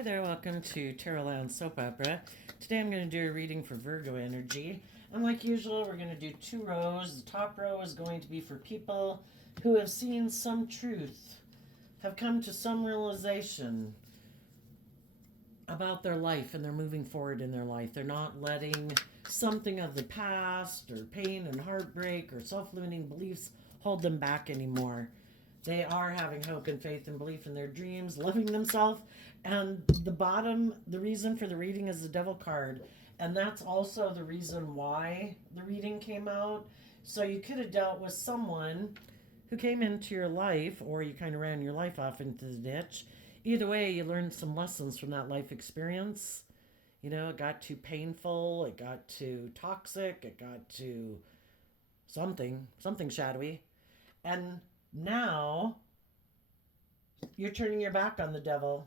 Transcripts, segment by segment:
Hi there, welcome to Tarot Land Soap Opera. Today I'm going to do a reading for Virgo energy. And like usual, we're going to do two rows. The top row is going to be for people who have seen some truth, have come to some realization about their life, and they're moving forward in their life. They're not letting something of the past or pain and heartbreak or self-limiting beliefs hold them back anymore. They are having hope and faith and belief in their dreams, loving themselves. And the bottom, the reason for the reading is the devil card. And that's also the reason why the reading came out. So you could have dealt with someone who came into your life, or you kind of ran your life off into the ditch. Either way, you learned some lessons from that life experience. You know, it got too painful, it got too toxic, it got too something shadowy. And now you're turning your back on the devil.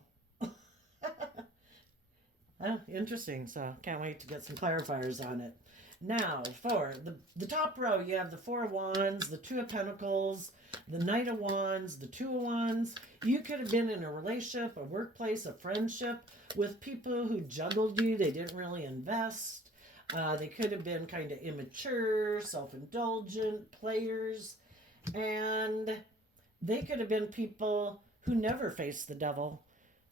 Oh, interesting. So can't wait to get some clarifiers on it. Now, for the top row, you have the Four of Wands, the Two of Pentacles, the Knight of Wands, the Two of Wands. You could have been in a relationship, a workplace, a friendship with people who juggled you. They didn't really invest. They could have been kind of immature, self-indulgent players. And they could have been people who never faced the devil.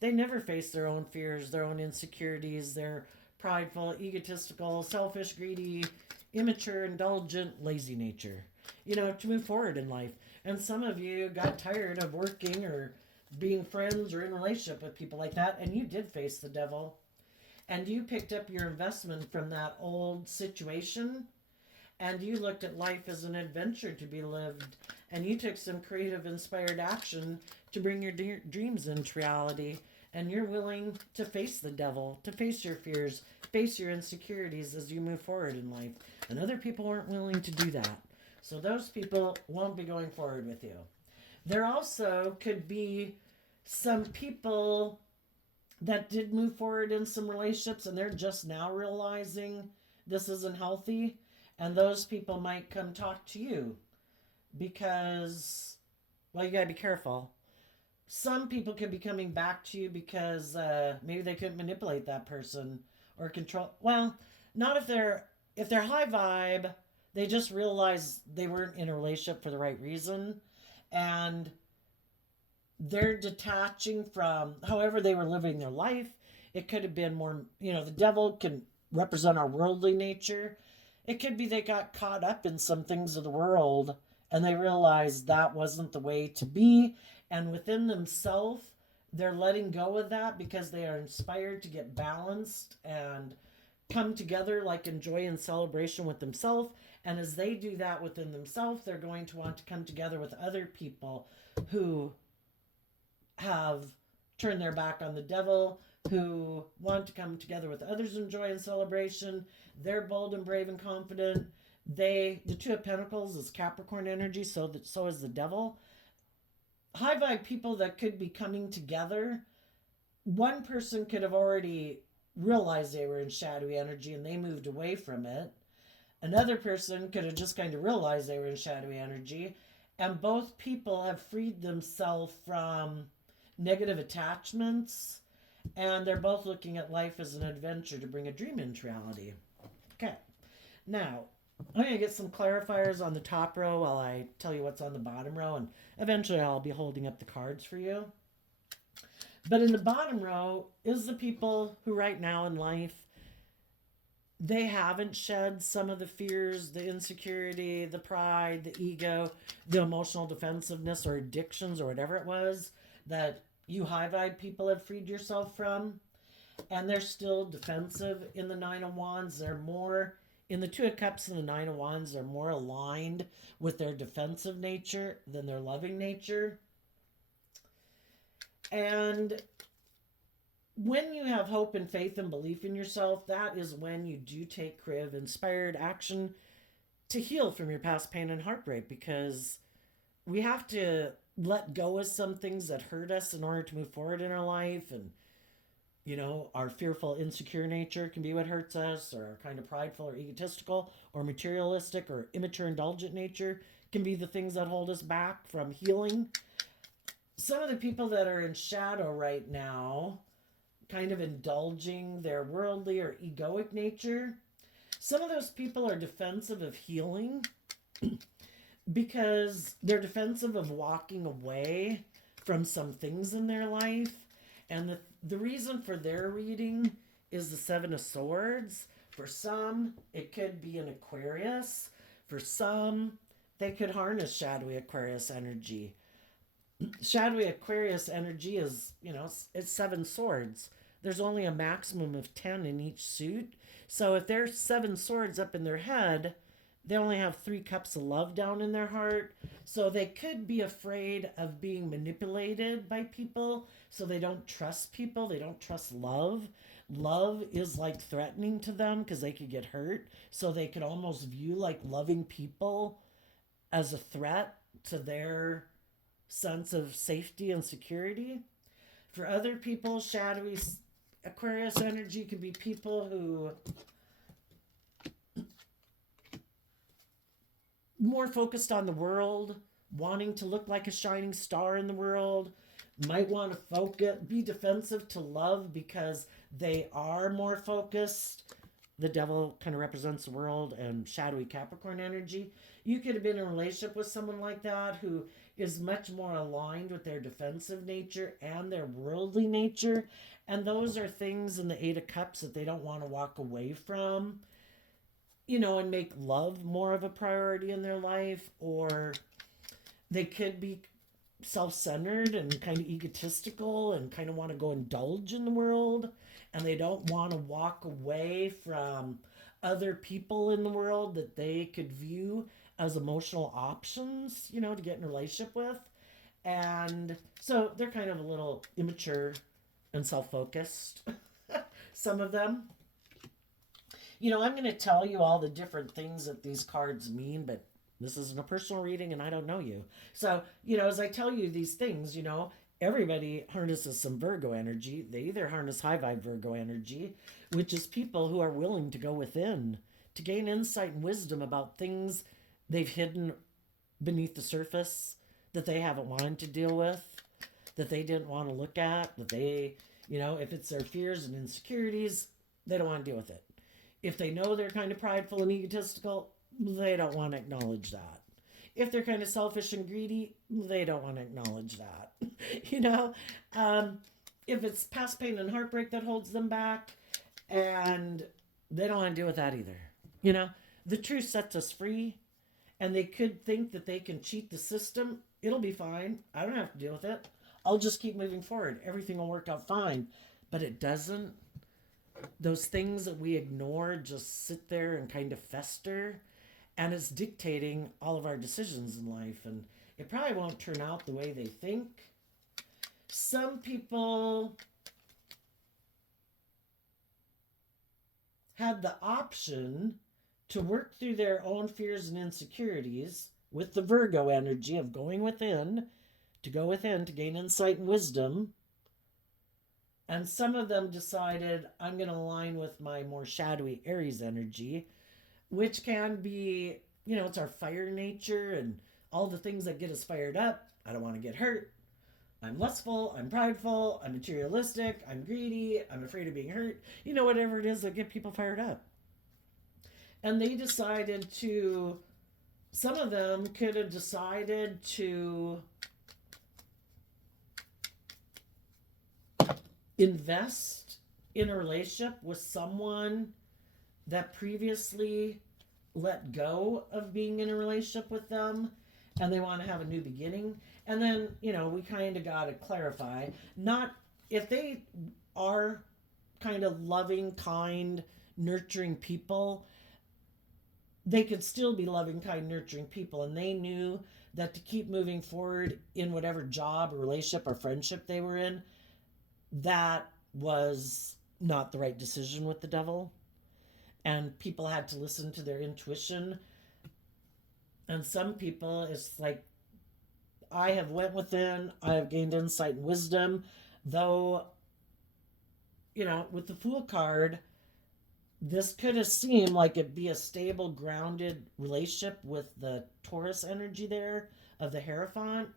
They never faced their own fears, their own insecurities, their prideful, egotistical, selfish, greedy, immature, indulgent, lazy nature, you know, to move forward in life. And some of you got tired of working or being friends or in a relationship with people like that, and you did face the devil. And you picked up your investment from that old situation, and you looked at life as an adventure to be lived, and you took some creative, inspired action to bring your dreams into reality. And you're willing to face the devil, to face your fears, face your insecurities as you move forward in life. And other people aren't willing to do that. So those people won't be going forward with you. There also could be some people that did move forward in some relationships, and they're just now realizing this isn't healthy. And those people might come talk to you because, well, you got to be careful. Some people could be coming back to you because maybe they couldn't manipulate that person or control. Well, not if they're high vibe. They just realize they weren't in a relationship for the right reason, and they're detaching from however they were living their life. It could have been more. You know, the devil can represent our worldly nature. It could be they got caught up in some things of the world and they realized that wasn't the way to be. And within themselves, they're letting go of that because they are inspired to get balanced and come together like in joy and celebration with themselves. And as they do that within themselves, they're going to want to come together with other people who have turned their back on the devil, who want to come together with others in joy and celebration. They're bold and brave and confident. The Two of Pentacles is Capricorn energy, so is the devil. High vibe people that could be coming together. One person could have already realized they were in shadowy energy and they moved away from it. Another person could have just kind of realized they were in shadowy energy. And both people have freed themselves from negative attachments, and they're both looking at life as an adventure to bring a dream into reality. Okay, now I'm going to get some clarifiers on the top row while I tell you what's on the bottom row, and eventually I'll be holding up the cards for you. But in the bottom row is the people who right now in life, they haven't shed some of the fears, the insecurity, the pride, the ego, the emotional defensiveness or addictions or whatever it was that you high vibe people have freed yourself from. And they're still defensive in the Nine of Wands. They're more, in the Two of Cups and the Nine of Wands, they're more aligned with their defensive nature than their loving nature. And when you have hope and faith and belief in yourself, that is when you do take creative, inspired action to heal from your past pain and heartbreak, because we have to let go of some things that hurt us in order to move forward in our life. And you know, our fearful, insecure nature can be what hurts us, or our kind of prideful or egotistical or materialistic or immature, indulgent nature can be the things that hold us back from healing. Some of the people that are in shadow right now kind of indulging their worldly or egoic nature. Some of those people are defensive of healing because they're defensive of walking away from some things in their life. And the reason for their reading is the Seven of Swords. For some, it could be an Aquarius. For some, they could harness shadowy Aquarius energy. Shadowy Aquarius energy is, it's 7 swords. There's only a maximum of 10 in each suit. So if there's 7 swords up in their head, they only have 3 cups of love down in their heart. So they could be afraid of being manipulated by people. So they don't trust people. They don't trust love. Love is like threatening to them because they could get hurt. So they could almost view like loving people as a threat to their sense of safety and security. For other people, shadowy Aquarius energy could be people who more focused on the world, wanting to look like a shining star in the world, might want to be defensive to love because they are more focused. The devil kind of represents the world and shadowy Capricorn energy. You could have been in a relationship with someone like that who is much more aligned with their defensive nature and their worldly nature. And those are things in the 8 of Cups that they don't want to walk away from, and make love more of a priority in their life. Or they could be self-centered and kind of egotistical and kind of want to go indulge in the world. And they don't want to walk away from other people in the world that they could view as emotional options, to get in a relationship with. And so they're kind of a little immature and self-focused, some of them. I'm going to tell you all the different things that these cards mean, but this isn't a personal reading and I don't know you. So, as I tell you these things, everybody harnesses some Virgo energy. They either harness high vibe Virgo energy, which is people who are willing to go within to gain insight and wisdom about things they've hidden beneath the surface that they haven't wanted to deal with, that they didn't want to look at, that they, if it's their fears and insecurities, they don't want to deal with it. If they know they're kind of prideful and egotistical, they don't want to acknowledge that. If they're kind of selfish and greedy, they don't want to acknowledge that. If it's past pain and heartbreak that holds them back, and they don't want to deal with that either. The truth sets us free, and they could think that they can cheat the system. It'll be fine. I don't have to deal with it. I'll just keep moving forward. Everything will work out fine. But it doesn't. Those things that we ignore just sit there and kind of fester, and it's dictating all of our decisions in life, and it probably won't turn out the way they think. Some people had the option to work through their own fears and insecurities with the Virgo energy of going within, to go within to gain insight and wisdom. And some of them decided, I'm going to align with my more shadowy Aries energy, which can be, it's our fire nature and all the things that get us fired up. I don't want to get hurt. I'm lustful. I'm prideful. I'm materialistic. I'm greedy. I'm afraid of being hurt. Whatever it is that get people fired up. And they decided to, some of them could have decided to invest in a relationship with someone that previously let go of being in a relationship with them, and they want to have a new beginning. And then, we kind of got to clarify, not if they are kind of loving, kind, nurturing people, they could still be loving, kind, nurturing people. And they knew that to keep moving forward in whatever job or relationship or friendship they were in, that was not the right decision with the devil. And people had to listen to their intuition. And some people, it's like, I have went within, I have gained insight and wisdom, though, with the Fool card, this could have seemed like it'd be a stable, grounded relationship with the Taurus energy there of the Hierophant.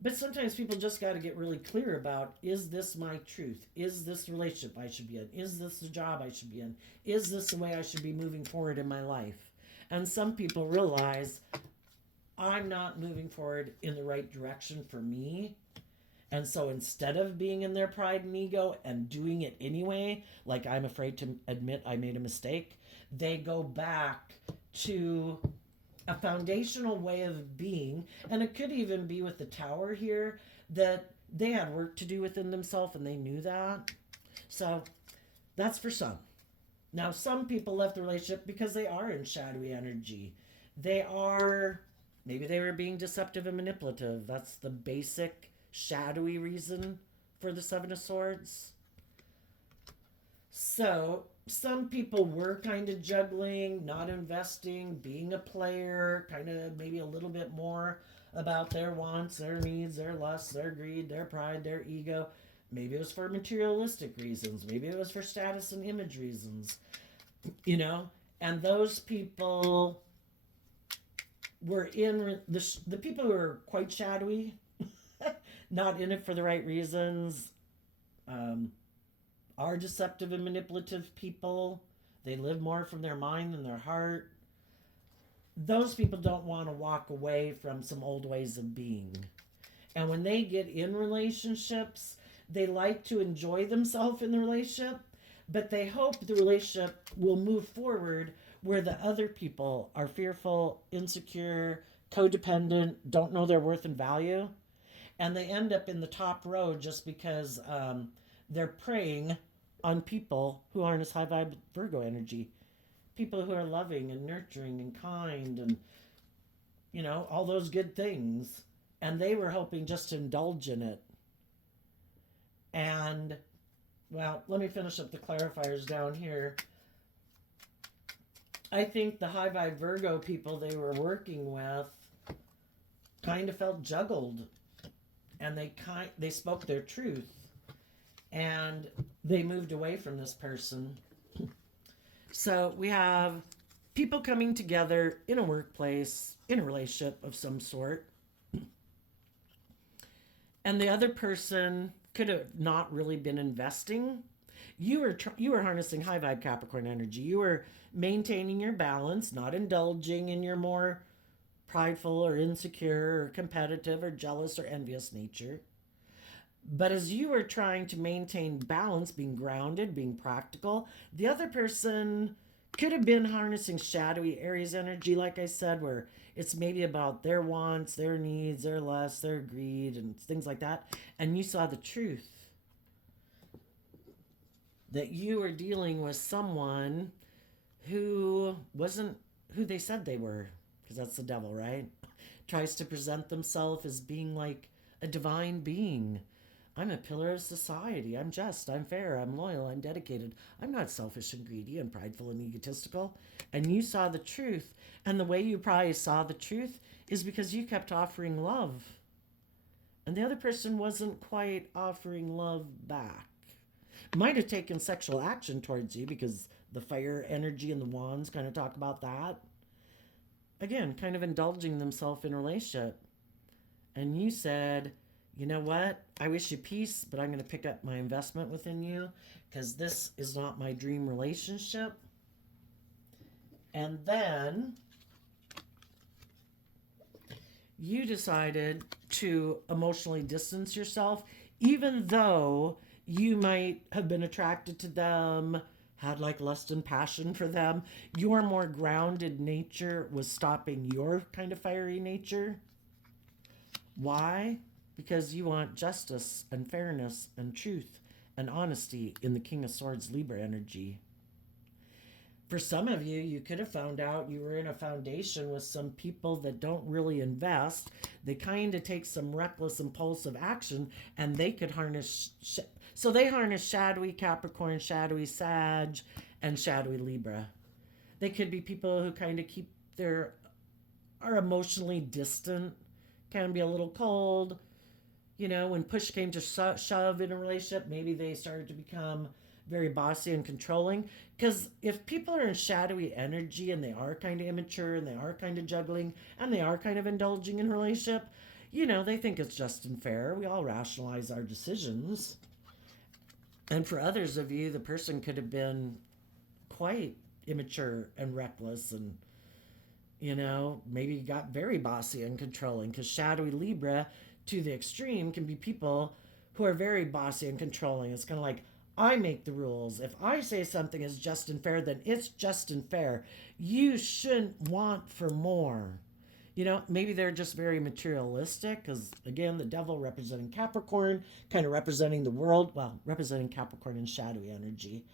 But sometimes people just got to get really clear about, is this my truth? Is this the relationship I should be in? Is this the job I should be in? Is this the way I should be moving forward in my life? And some people realize, I'm not moving forward in the right direction for me. And so instead of being in their pride and ego and doing it anyway, like I'm afraid to admit I made a mistake, they go back to a foundational way of being. And it could even be with the tower here, that they had work to do within themselves and they knew that. So that's for some. Now, some people left the relationship because they are in shadowy energy. They are, maybe they were being deceptive and manipulative. That's the basic shadowy reason for the Seven of Swords. So, some people were kind of juggling, not investing, being a player, kind of maybe a little bit more about their wants, their needs, their lusts, their greed, their pride, their ego. Maybe it was for materialistic reasons. Maybe it was for status and image reasons, you know? And those people were in the people who are quite shadowy, not in it for the right reasons, um, are deceptive and manipulative people. They live more from their mind than their heart. Those people don't want to walk away from some old ways of being. And when they get in relationships, they like to enjoy themselves in the relationship, but they hope the relationship will move forward where the other people are fearful, insecure, codependent, don't know their worth and value. And they end up in the top row just because they're preying on people who aren't as high vibe Virgo energy. People who are loving and nurturing and kind and, you know, all those good things. And they were hoping just to indulge in it. And, well, let me finish up the clarifiers down here. I think the high vibe Virgo people they were working with kind of felt juggled, and they spoke their truth, and they moved away from this person. So we have people coming together in a workplace, in a relationship of some sort, and the other person could have not really been investing. You were harnessing high vibe Capricorn energy. You were maintaining your balance, not indulging in your more prideful or insecure or competitive or jealous or envious nature. But as you were trying to maintain balance, being grounded, being practical, the other person could have been harnessing shadowy Aries energy, like I said, where it's maybe about their wants, their needs, their lusts, their greed, and things like that. And you saw the truth that you were dealing with someone who wasn't who they said they were, because that's the devil, right? Tries to present themselves as being like a divine being. I'm a pillar of society. I'm just, I'm fair, I'm loyal, I'm dedicated. I'm not selfish and greedy and prideful and egotistical. And you saw the truth. And the way you probably saw the truth is because you kept offering love. And the other person wasn't quite offering love back. Might have taken sexual action towards you because the fire energy and the wands kind of talk about that. Again, kind of indulging themselves in a relationship. And you said, you know what? I wish you peace, but I'm going to pick up my investment within you because this is not my dream relationship. And then you decided to emotionally distance yourself, even though you might have been attracted to them, had like lust and passion for them. Your more grounded nature was stopping your kind of fiery nature. Why? Because you want justice and fairness and truth and honesty in the King of Swords Libra energy. For some of you, you could have found out you were in a foundation with some people that don't really invest. They kind of take some reckless, impulsive action, and they could harness. So they harness shadowy Capricorn, shadowy Sag, and shadowy Libra. They could be people who kind of are emotionally distant, can be a little cold. You know, when push came to shove in a relationship, maybe they started to become very bossy and controlling. Because if people are in shadowy energy and they are kind of immature and they are kind of juggling and they are kind of indulging in a relationship, they think it's just and fair. We all rationalize our decisions. And for others of you, the person could have been quite immature and reckless and, maybe got very bossy and controlling because shadowy Libra to the extreme can be people who are very bossy and controlling. It's kind of like, I make the rules. If I say something is just and fair, then it's just and fair. You shouldn't want for more. Maybe they're just very materialistic because, again, the devil representing Capricorn, kind of representing the world, well, representing Capricorn and shadowy energy.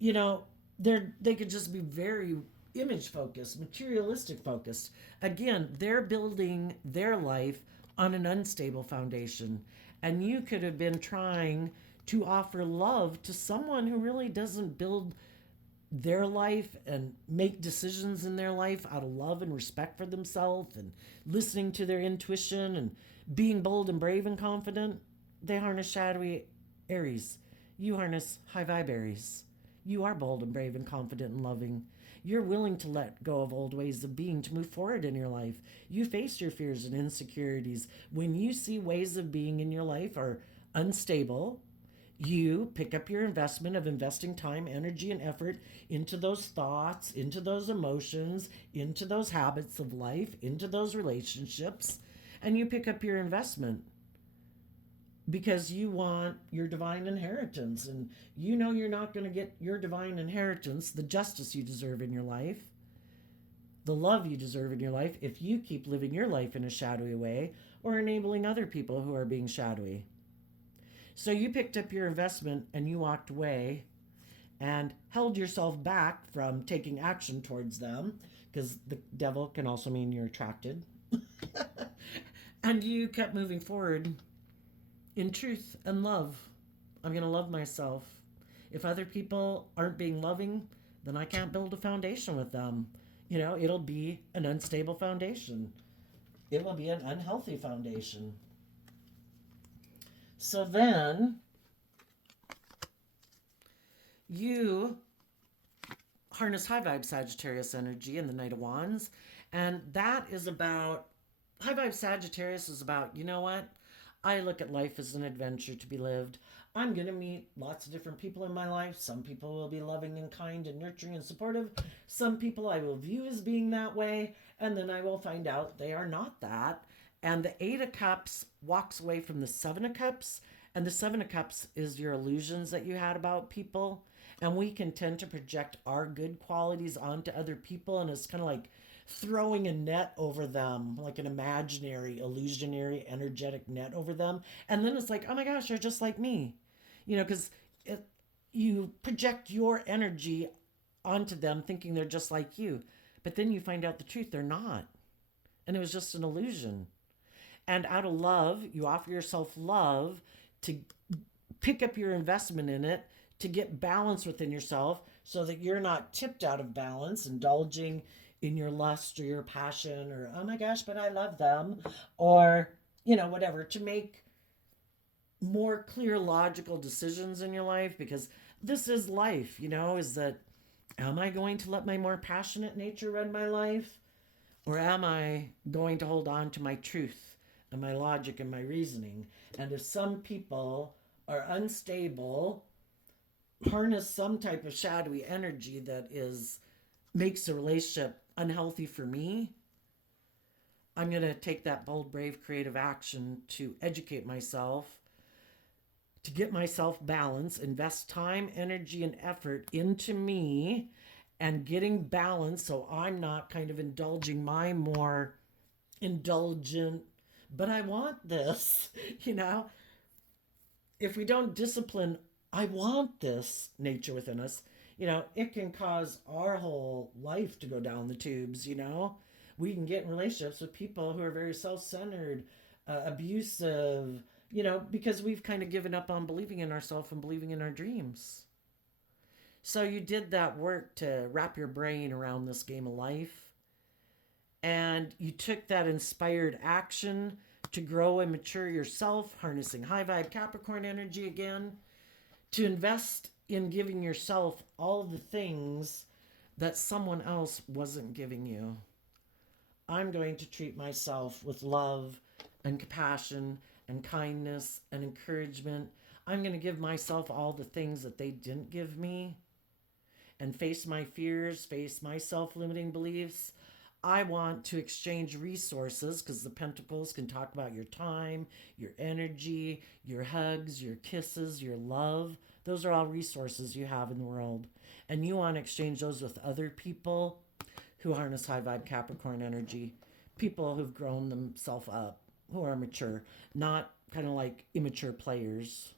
You know, they could just be very image focused, materialistic focused. Again, they're building their life on an unstable foundation. And you could have been trying to offer love to someone who really doesn't build their life and make decisions in their life out of love and respect for themselves and listening to their intuition and being bold and brave and confident. They harness shadowy Aries. You harness high vibe Aries. You are bold and brave and confident and loving. You're willing to let go of old ways of being to move forward in your life. You face your fears and insecurities. When you see ways of being in your life are unstable, you pick up your investment of investing time, energy, and effort into those thoughts, into those emotions, into those habits of life, into those relationships, and you pick up your investment because you want your divine inheritance. And you're not going to get your divine inheritance, the justice you deserve in your life, the love you deserve in your life, if you keep living your life in a shadowy way or enabling other people who are being shadowy. So you picked up your investment and you walked away and held yourself back from taking action towards them, because the devil can also mean you're attracted. And you kept moving forward in truth and love. I'm going to love myself. If other people aren't being loving, then I can't build a foundation with them. It'll be an unstable foundation. It will be an unhealthy foundation. So then you harness high vibe Sagittarius energy in the Knight of Wands. And that is about, high vibe Sagittarius is about, you know what? I look at life as an adventure to be lived. I'm going to meet lots of different people in my life. Some people will be loving and kind and nurturing and supportive. Some people I will view as being that way. And then I will find out they are not that. And the Eight of Cups walks away from the Seven of Cups. And the Seven of Cups is your illusions that you had about people. And we can tend to project our good qualities onto other people. And it's kind of like throwing a net over them, like an imaginary, illusionary, energetic net over them. And then it's like, oh my gosh, they're just like me. Because you project your energy onto them thinking they're just like you. But then you find out the truth, they're not. And it was just an illusion. And out of love, you offer yourself love to pick up your investment in it, to get balance within yourself so that you're not tipped out of balance, indulging in your lust or your passion or, oh my gosh, but I love them, or, whatever, to make more clear, logical decisions in your life, because this is life, is that, am I going to let my more passionate nature run my life? Or am I going to hold on to my truth and my logic and my reasoning? And if some people are unstable, harness some type of shadowy energy that makes a relationship unhealthy for me, I'm going to take that bold, brave, creative action to educate myself, to get myself balanced, invest time, energy, and effort into me and getting balance so I'm not kind of indulging my more indulgent, but I want this, If we don't discipline, I want this nature within us, it can cause our whole life to go down the tubes, We can get in relationships with people who are very self-centered, abusive, because we've kind of given up on believing in ourselves and believing in our dreams. So you did that work to wrap your brain around this game of life. And you took that inspired action to grow and mature yourself, harnessing high vibe Capricorn energy again, to invest in giving yourself all the things that someone else wasn't giving you. I'm going to treat myself with love and compassion and kindness and encouragement. I'm going to give myself all the things that they didn't give me and face my fears, face my self limiting beliefs. I want to exchange resources because the pentacles can talk about your time, your energy, your hugs, your kisses, your love. Those are all resources you have in the world. And you want to exchange those with other people who harness high vibe Capricorn energy, people who've grown themselves up, who are mature, not kind of like immature players,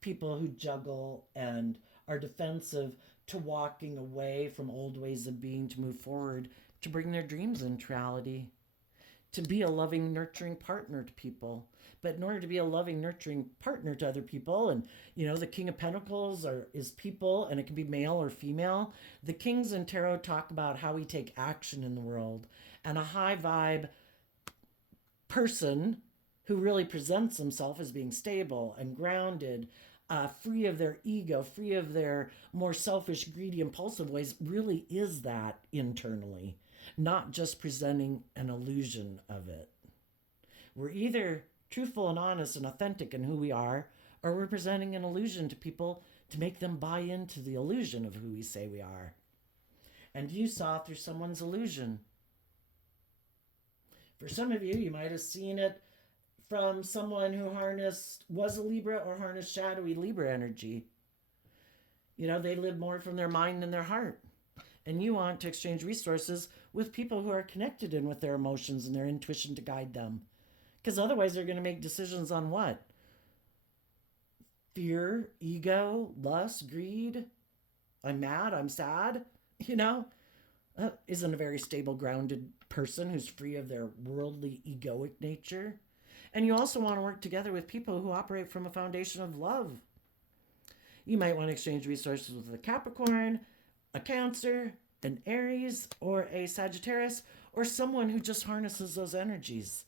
people who juggle and are defensive to walking away from old ways of being to move forward, to bring their dreams into reality, to be a loving, nurturing partner to people. But in order to be a loving, nurturing partner to other people, and the King of Pentacles is people, and it can be male or female. The Kings in Tarot talk about how we take action in the world, and a high vibe person who really presents himself as being stable and grounded, free of their ego, free of their more selfish, greedy, impulsive ways, really is that internally, not just presenting an illusion of it. We're either truthful and honest and authentic in who we are, or we're presenting an illusion to people to make them buy into the illusion of who we say we are. And you saw through someone's illusion. For some of you, you might have seen it from someone who was a Libra or harnessed shadowy Libra energy. They live more from their mind than their heart. And you want to exchange resources with people who are connected in with their emotions and their intuition to guide them. Because otherwise they're going to make decisions on what? Fear, ego, lust, greed. I'm mad, I'm sad. Isn't a very stable, grounded person who's free of their worldly, egoic nature. And you also want to work together with people who operate from a foundation of love. You might want to exchange resources with a Capricorn, a Cancer, an Aries, or a Sagittarius, or someone who just harnesses those energies.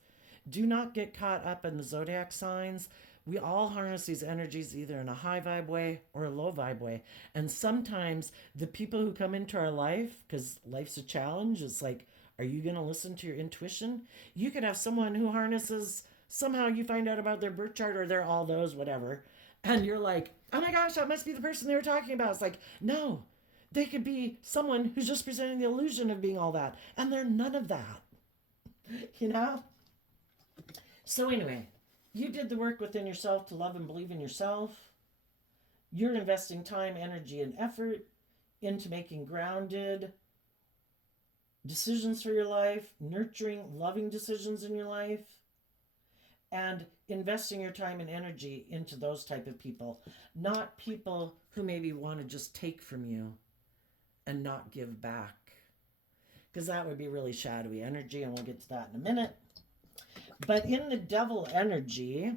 Do not get caught up in the zodiac signs. We all harness these energies either in a high vibe way or a low vibe way. And sometimes the people who come into our life, because life's a challenge, it's like, are you going to listen to your intuition? You could have someone who harnesses, somehow you find out about their birth chart or they're all those, whatever. And you're like, oh my gosh, that must be the person they were talking about. It's like, no, they could be someone who's just presenting the illusion of being all that. And they're none of that. So anyway, you did the work within yourself to love and believe in yourself. You're investing time, energy, and effort into making grounded decisions for your life, nurturing, loving decisions in your life, and investing your time and energy into those type of people, not people who maybe want to just take from you and not give back. Because that would be really shadowy energy, and we'll get to that in a minute. But in the devil energy,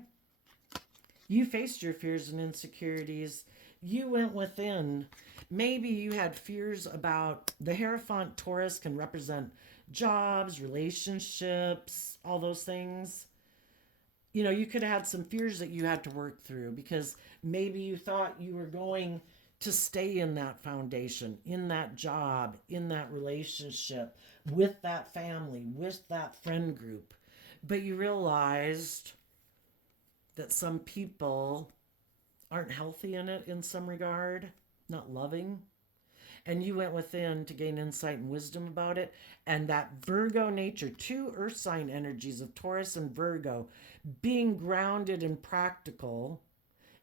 you faced your fears and insecurities. You went within. Maybe you had fears about the Hierophant Taurus can represent jobs, relationships, all those things. You could have had some fears that you had to work through because maybe you thought you were going to stay in that foundation, in that job, in that relationship, with that family, with that friend group. But you realized that some people aren't healthy in it in some regard, not loving. And you went within to gain insight and wisdom about it. And that Virgo nature, two earth sign energies of Taurus and Virgo, being grounded and practical,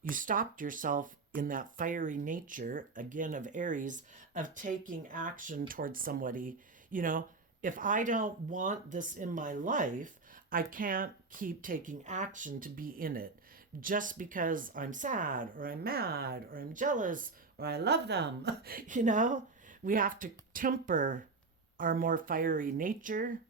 you stopped yourself in that fiery nature, again, of Aries, of taking action towards somebody. If I don't want this in my life, I can't keep taking action to be in it just because I'm sad or I'm mad or I'm jealous or I love them. We have to temper our more fiery nature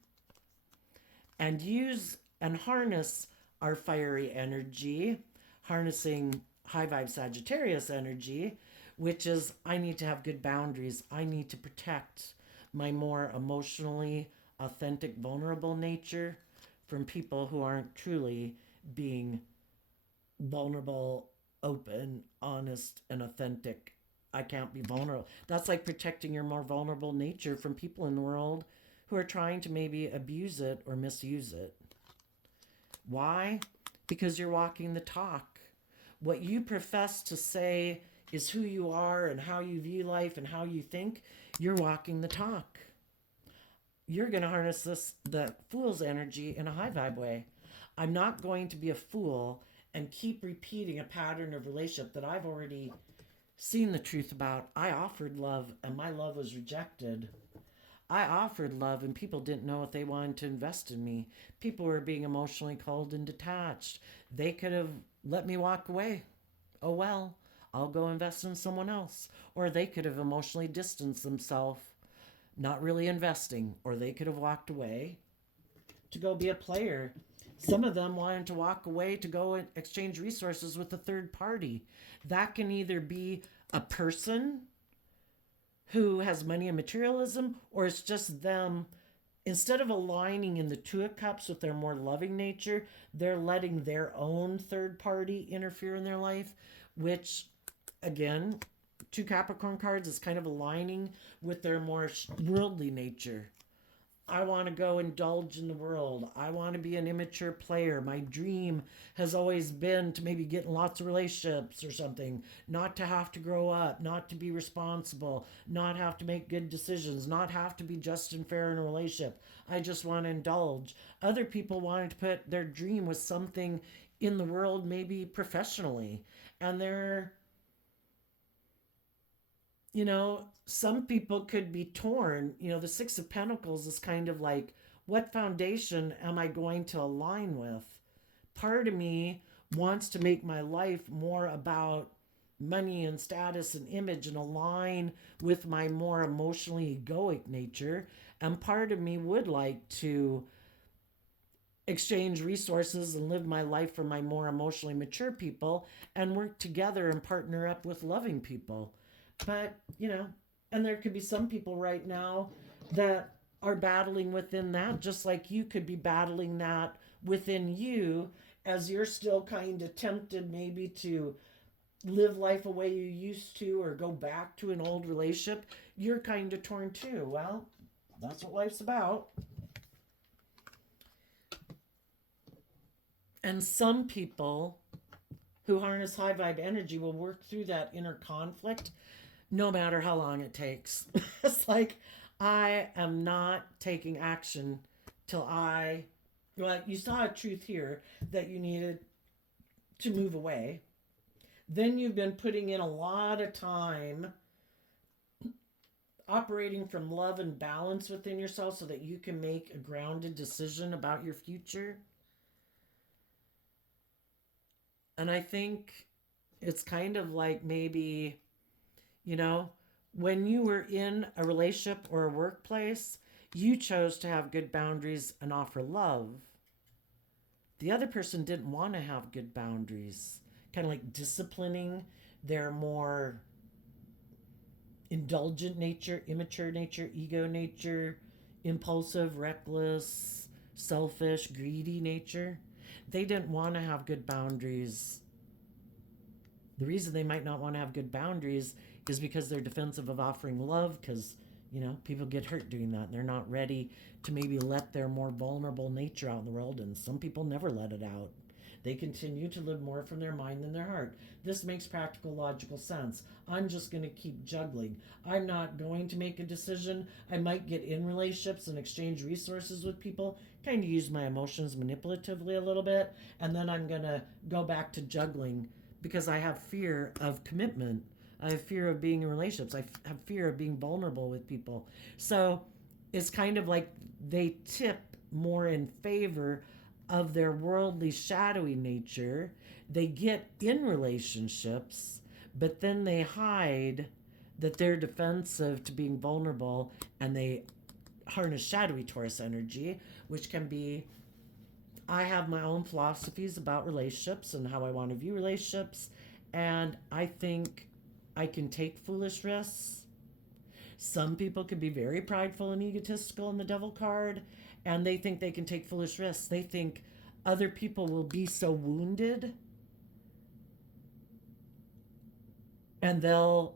and use and harness our fiery energy, harnessing high vibe Sagittarius energy, which is I need to have good boundaries. I need to protect my more emotionally authentic, vulnerable nature from people who aren't truly being vulnerable, open, honest, and authentic. I can't be vulnerable. That's like protecting your more vulnerable nature from people in the world who are trying to maybe abuse it or misuse it. Why? Because you're walking the talk. What you profess to say is who you are and how you view life and how you think. You're walking the talk. You're going to harness the fool's energy in a high vibe way. I'm not going to be a fool and keep repeating a pattern of relationship that I've already seen the truth about. I offered love and my love was rejected. I offered love and people didn't know if they wanted to invest in me. People were being emotionally cold and detached. They could have let me walk away. Oh well, I'll go invest in someone else. Or they could have emotionally distanced themselves, not really investing. Or they could have walked away to go be a player. Some of them wanted to walk away to go and exchange resources with a third party. That can either be a person who has money and materialism, or it's just them. Instead of aligning in the Two of Cups with their more loving nature, they're letting their own third party interfere in their life, which, again, two Capricorn cards is kind of aligning with their more worldly nature. I want to go indulge in the world. I want to be an immature player. My dream has always been to maybe get in lots of relationships or something, not to have to grow up, not to be responsible, not have to make good decisions, not have to be just and fair in a relationship. I just want to indulge. Other people wanted to put their dream with something in the world, maybe professionally, and they're, some people could be torn. The Six of Pentacles is kind of like, what foundation am I going to align with? Part of me wants to make my life more about money and status and image and align with my more emotionally egoic nature. And part of me would like to exchange resources and live my life for my more emotionally mature people and work together and partner up with loving people. But, and there could be some people right now that are battling within that, just like you could be battling that within you, as you're still kind of tempted maybe to live life a way you used to or go back to an old relationship. You're kind of torn too. Well, that's what life's about. And some people who harness high vibe energy will work through that inner conflict no matter how long it takes. It's like, I am not taking action till well, you saw a truth here that you needed to move away. Then you've been putting in a lot of time operating from love and balance within yourself so that you can make a grounded decision about your future. And I think it's kind of like maybe, when you were in a relationship or a workplace, you chose to have good boundaries and offer love. The other person didn't want to have good boundaries, kind of like disciplining their more indulgent nature, immature nature, ego nature, impulsive, reckless, selfish, greedy nature. They didn't want to have good boundaries. The reason they might not want to have good boundaries is because they're defensive of offering love, because, people get hurt doing that and they're not ready to maybe let their more vulnerable nature out in the world. And some people never let it out. They continue to live more from their mind than their heart. This makes practical, logical sense. I'm just going to keep juggling. I'm not going to make a decision. I might get in relationships and exchange resources with people, kind of use my emotions manipulatively a little bit, and then I'm going to go back to juggling because I have fear of commitment. I have fear of being in relationships. I have fear of being vulnerable with people. So it's kind of like they tip more in favor of their worldly, shadowy nature. They get in relationships, but then they hide that they're defensive to being vulnerable, and they harness shadowy Taurus energy, which can be, I have my own philosophies about relationships and how I want to view relationships, and I think I can take foolish risks. Some people can be very prideful and egotistical in the Devil card, and they think they can take foolish risks. They think other people will be so wounded, and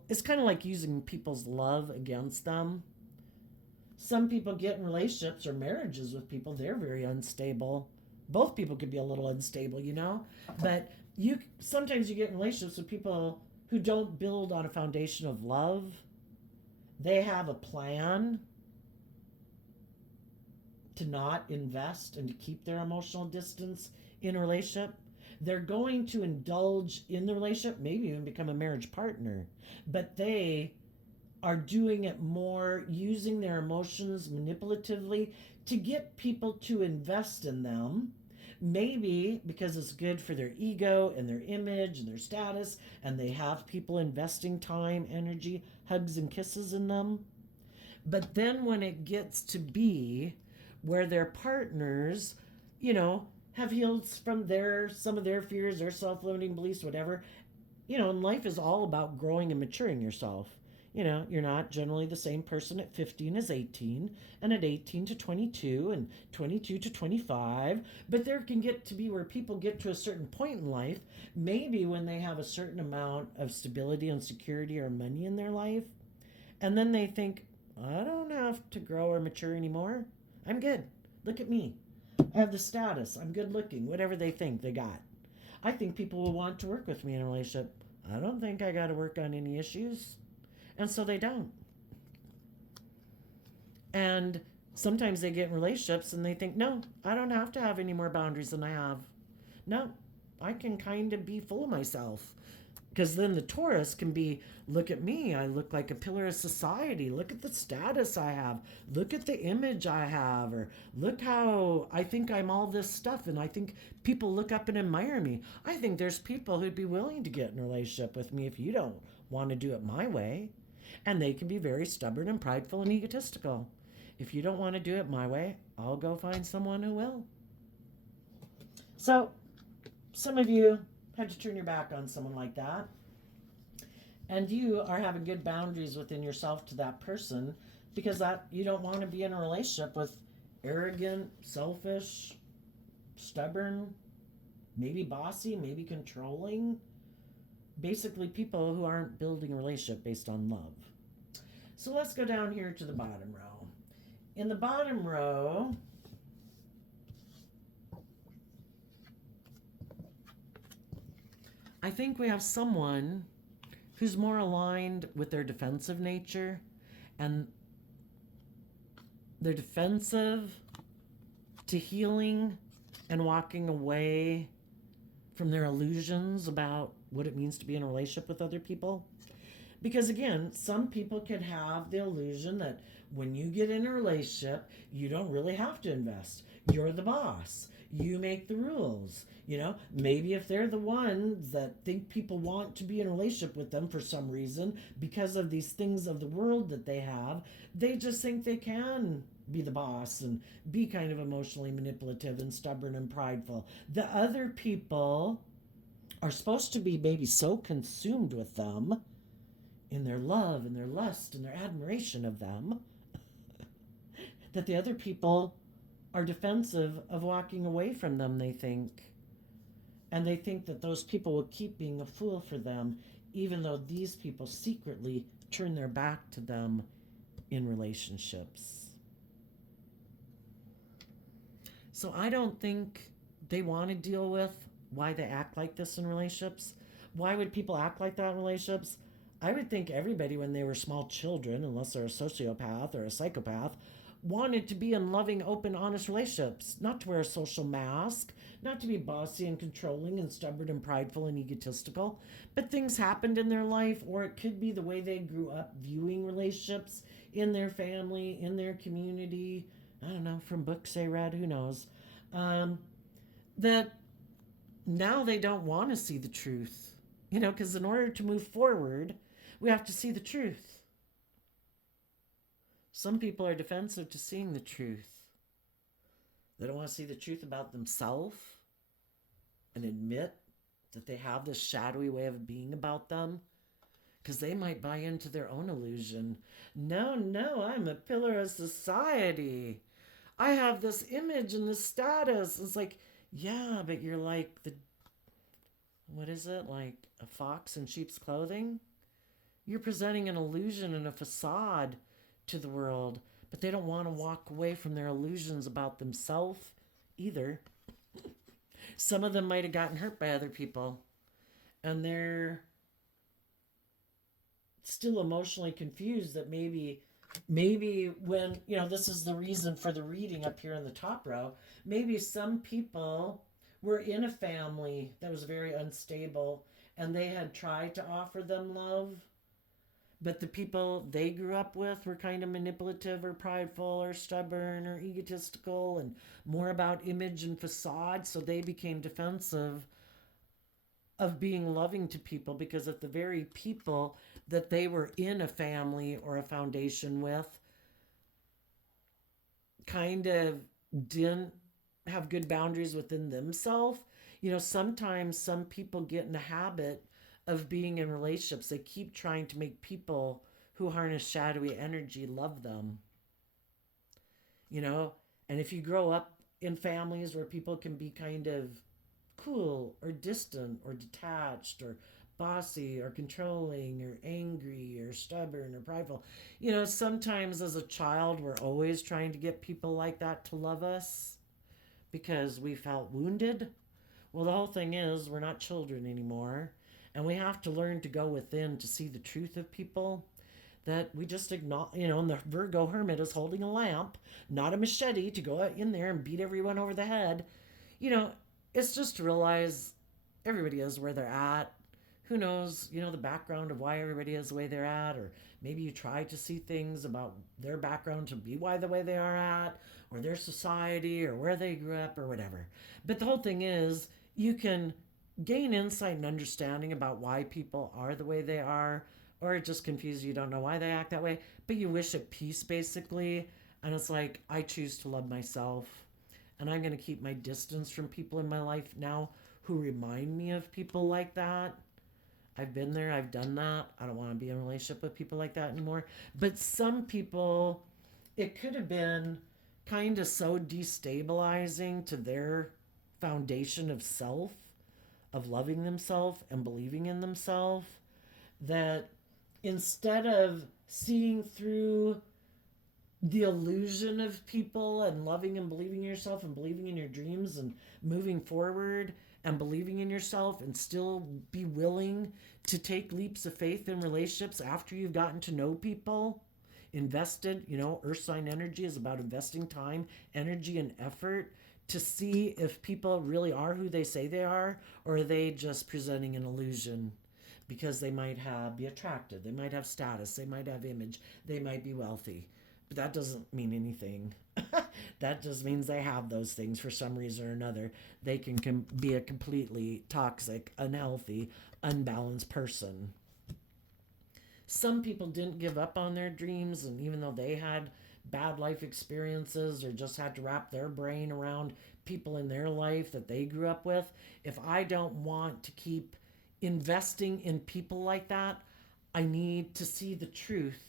it's kind of like using people's love against them. Some people get in relationships or marriages with people, they're very unstable Both people could be a little unstable, you know? But you sometimes you get in relationships with people who don't build on a foundation of love. They have a plan to not invest and to keep their emotional distance in a relationship. They're going to indulge in the relationship, maybe even become a marriage partner, but they are doing it more using their emotions manipulatively to get people to invest in them. Maybe because it's good for their ego and their image and their status, and they have people investing time, energy, hugs, and kisses in them. But then when it gets to be where their partners, you know, have healed from some of their fears, their self-limiting beliefs, whatever, and life is all about growing and maturing yourself. You're not generally the same person at 15 as 18, and at 18 to 22, and 22 to 25. But there can get to be where people get to a certain point in life, maybe when they have a certain amount of stability and security or money in their life, and then they think, I don't have to grow or mature anymore. I'm good. Look at me. I have the status. I'm good looking. Whatever they think they got. I think people will want to work with me in a relationship. I don't think I got to work on any issues. And so they don't. And sometimes they get in relationships and they think, no, I don't have to have any more boundaries than I have. No, I can kind of be full of myself. Because then the Taurus can be, look at me, I look like a pillar of society. Look at the status I have. Look at the image I have. Or look how I think I'm all this stuff. And I think people look up and admire me. I think there's people who'd be willing to get in a relationship with me if you don't want to do it my way. And they can be very stubborn and prideful and egotistical. If you don't want to do it my way, I'll go find someone who will. So, some of you had to turn your back on someone like that. And you are having good boundaries within yourself to that person because that you don't want to be in a relationship with arrogant, selfish, stubborn, maybe bossy, maybe controlling. Basically, people who aren't building a relationship based on love. So let's go down here to the bottom row. In the bottom row, I think we have someone who's more aligned with their defensive nature, and they're defensive to healing and walking away from their illusions about what it means to be in a relationship with other people. Because again, some people could have the illusion that when you get in a relationship, you don't really have to invest. You're the boss. You make the rules. Maybe if they're the ones that think people want to be in a relationship with them for some reason because of these things of the world that they have, they just think they can be the boss and be kind of emotionally manipulative and stubborn and prideful. The other people are supposed to be maybe so consumed with them in their love and their lust and their admiration of them that the other people are defensive of walking away from them, they think. And they think that those people will keep being a fool for them, even though these people secretly turn their back to them in relationships. So I don't think they want to deal with why they act like this in relationships. Why would people act like that in relationships? I would think everybody, when they were small children, unless they're a sociopath or a psychopath, wanted to be in loving, open, honest relationships, not to wear a social mask, not to be bossy and controlling and stubborn and prideful and egotistical. But things happened in their life, or it could be the way they grew up viewing relationships in their family, in their community. I don't know, from books they read, who knows. That now they don't want to see the truth. Because in order to move forward, we have to see the truth. Some people are defensive to seeing the truth. They don't want to see the truth about themselves and admit that they have this shadowy way of being about them because they might buy into their own illusion. No, I'm a pillar of society. I have this image and this status. It's like, yeah, but you're like what is it? Like a fox in sheep's clothing? You're presenting an illusion and a facade to the world, but they don't want to walk away from their illusions about themselves either. Some of them might have gotten hurt by other people, and they're still emotionally confused that maybe when, this is the reason for the reading up here in the top row, maybe some people were in a family that was very unstable and they had tried to offer them love, but the people they grew up with were kind of manipulative or prideful or stubborn or egotistical and more about image and facade, so they became defensive of being loving to people because of the very people that they were in a family or a foundation with kind of didn't have good boundaries within themselves. Sometimes some people get in the habit of being in relationships. They keep trying to make people who harness shadowy energy love them, you know? And if you grow up in families where people can be kind of cool or distant or detached or bossy or controlling or angry or stubborn or prideful. Sometimes as a child, we're always trying to get people like that to love us because we felt wounded. Well, the whole thing is, we're not children anymore. And we have to learn to go within to see the truth of people that we just ignore. And the Virgo hermit is holding a lamp, not a machete to go out in there and beat everyone over the head. You know, it's just to realize everybody is where they're at. Who knows, the background of why everybody is the way they're at, or maybe you try to see things about their background to be why the way they are at, or their society, or where they grew up, or whatever. But the whole thing is, you can gain insight and understanding about why people are the way they are, or it just confuses you, you don't know why they act that way, but you wish at peace basically. And it's like, I choose to love myself, and I'm going to keep my distance from people in my life now who remind me of people like that. I've been there, I've done that. I don't want to be in a relationship with people like that anymore. But some people, it could have been kind of so destabilizing to their foundation of self, of loving themselves and believing in themselves, that instead of seeing through the illusion of people and loving and believing in yourself and believing in your dreams and moving forward and believing in yourself and still be willing to take leaps of faith in relationships after you've gotten to know people, invested, earth sign energy is about investing time, energy, and effort to see if people really are who they say they are, or are they just presenting an illusion because they might be attractive, they might have status, they might have image, they might be wealthy. But that doesn't mean anything. That just means they have those things for some reason or another. They can be a completely toxic, unhealthy, unbalanced person. Some people didn't give up on their dreams, and even though they had bad life experiences or just had to wrap their brain around people in their life that they grew up with, if I don't want to keep investing in people like that, I need to see the truth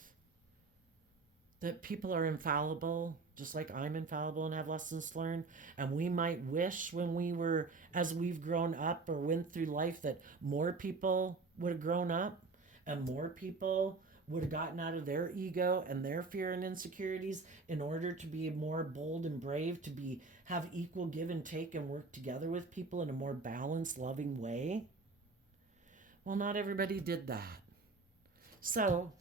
that people are infallible, just like I'm infallible and have lessons learned. And we might wish when as we've grown up or went through life, that more people would have grown up and more people would have gotten out of their ego and their fear and insecurities in order to be more bold and brave, to have equal give and take and work together with people in a more balanced, loving way. Well, not everybody did that. So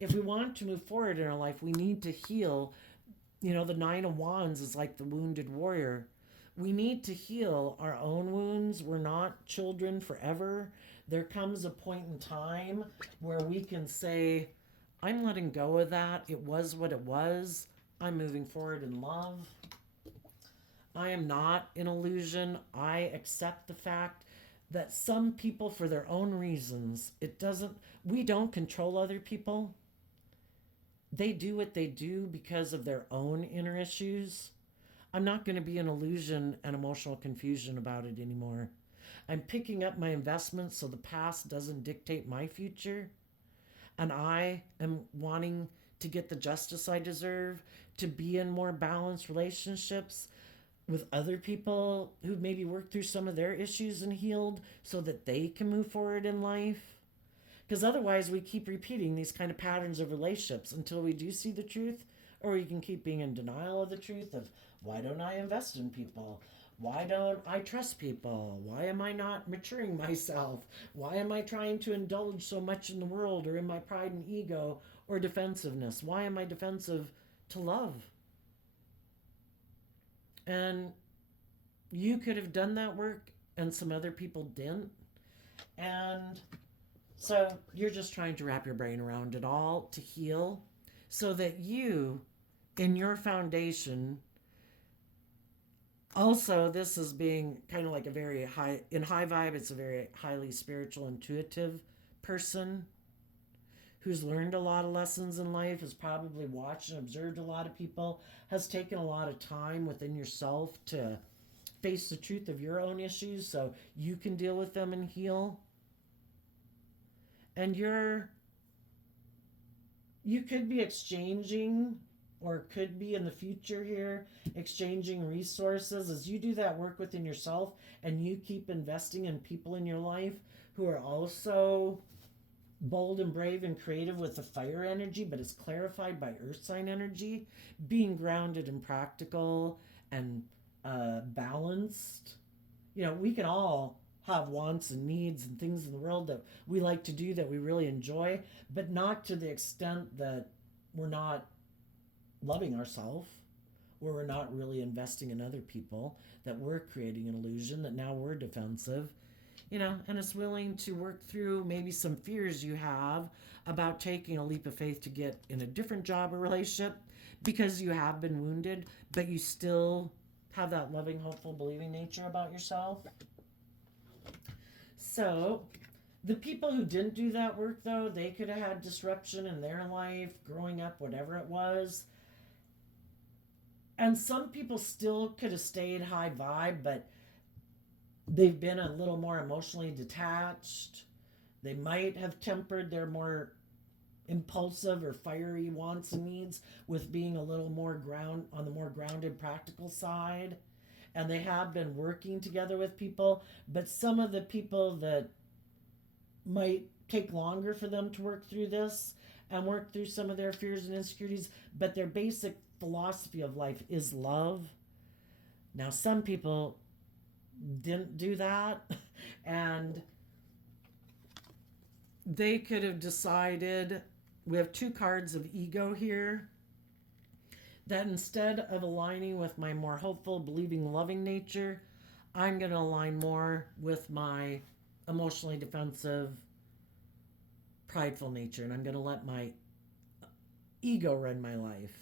if we want to move forward in our life, we need to heal. The Nine of Wands is like the wounded warrior. We need to heal our own wounds. We're not children forever. There comes a point in time where we can say, I'm letting go of that. It was what it was. I'm moving forward in love. I am not an illusion. I accept the fact that some people, for their own reasons, we don't control other people. They do what they do because of their own inner issues. I'm not going to be an illusion and emotional confusion about it anymore. I'm picking up my investments so the past doesn't dictate my future. And I am wanting to get the justice I deserve, to be in more balanced relationships with other people who maybe worked through some of their issues and healed so that they can move forward in life. Because otherwise we keep repeating these kind of patterns of relationships until we do see the truth, or we can keep being in denial of the truth of, why don't I invest in people? Why don't I trust people? Why am I not maturing myself? Why am I trying to indulge so much in the world or in my pride and ego or defensiveness? Why am I defensive to love? And you could have done that work and some other people didn't. And so you're just trying to wrap your brain around it all to heal so that you, in your foundation, also this is being kind of like a very high, in high vibe, it's a very highly spiritual, intuitive person who's learned a lot of lessons in life, has probably watched and observed a lot of people, has taken a lot of time within yourself to face the truth of your own issues so you can deal with them and heal. And you could be exchanging, or could be in the future here, exchanging resources as you do that work within yourself and you keep investing in people in your life who are also bold and brave and creative with the fire energy, but it's clarified by earth sign energy, being grounded and practical and balanced. You know, we can all have wants and needs and things in the world that we like to do that we really enjoy, but not to the extent that we're not loving ourselves, where we're not really investing in other people, that we're creating an illusion that now we're defensive, you know, and it's willing to work through maybe some fears you have about taking a leap of faith to get in a different job or relationship because you have been wounded, but you still have that loving, hopeful, believing nature about yourself. So, the people who didn't do that work, though, they could have had disruption in their life, growing up, whatever it was. And some people still could have stayed high vibe, but they've been a little more emotionally detached. They might have tempered their more impulsive or fiery wants and needs with being a little more on the more grounded, practical side. And they have been working together with people, but some of the people that might take longer for them to work through this and work through some of their fears and insecurities, but their basic philosophy of life is love. Now, some people didn't do that, and they could have decided. We have two cards of ego here, that instead of aligning with my more hopeful, believing, loving nature, I'm going to align more with my emotionally defensive, prideful nature, and I'm going to let my ego run my life.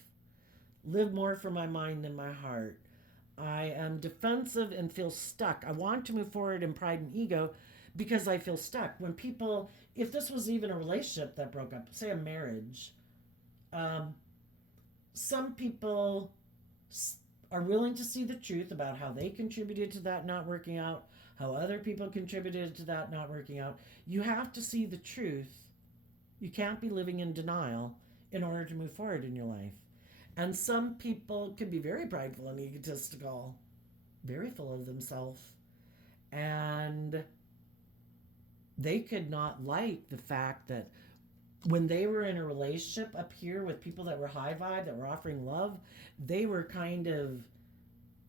Live more from my mind than my heart. I am defensive and feel stuck. I want to move forward in pride and ego because I feel stuck. When people, if this was even a relationship that broke up, say a marriage, some people are willing to see the truth about how they contributed to that not working out, how other people contributed to that not working out. You have to see the truth. You can't be living in denial in order to move forward in your life. And some people can be very prideful and egotistical, very full of themselves. And they could not like the fact that when they were in a relationship up here with people that were high vibe, that were offering love, they were kind of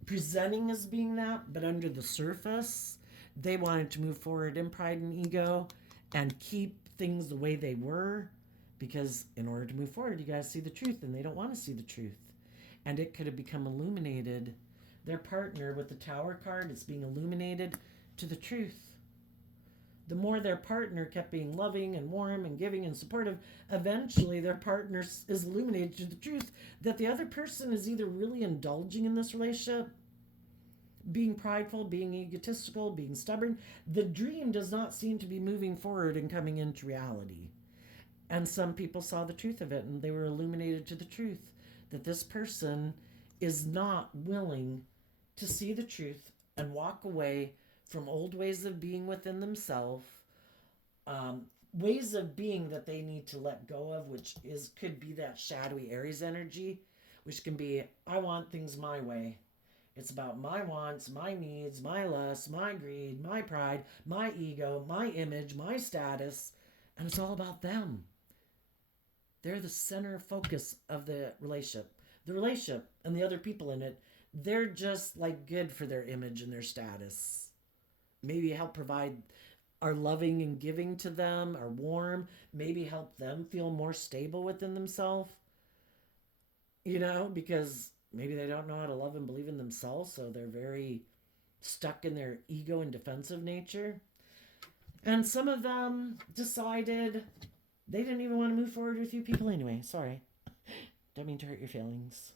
presenting as being that, but under the surface, they wanted to move forward in pride and ego and keep things the way they were, because in order to move forward, you got to see the truth, and they don't want to see the truth. And it could have become illuminated. Their partner with the Tower card, it's being illuminated to the truth. The more their partner kept being loving and warm and giving and supportive, eventually their partner is illuminated to the truth that the other person is either really indulging in this relationship, being prideful, being egotistical, being stubborn. The dream does not seem to be moving forward and coming into reality. And some people saw the truth of it, and they were illuminated to the truth that this person is not willing to see the truth and walk away from old ways of being within themselves, ways of being that they need to let go of, which could be that shadowy Aries energy, which can be, I want things my way. It's about my wants, my needs, my lusts, my greed, my pride, my ego, my image, my status, and it's all about them. They're the center focus of the relationship. The relationship and the other people in it They're just like good for their image and their status. Maybe help provide, are loving and giving to them, are warm, maybe help them feel more stable within themselves, because maybe they don't know how to love and believe in themselves, so they're very stuck in their ego and defensive nature. And some of them decided they didn't even want to move forward with you people anyway. Sorry. Don't mean to hurt your feelings.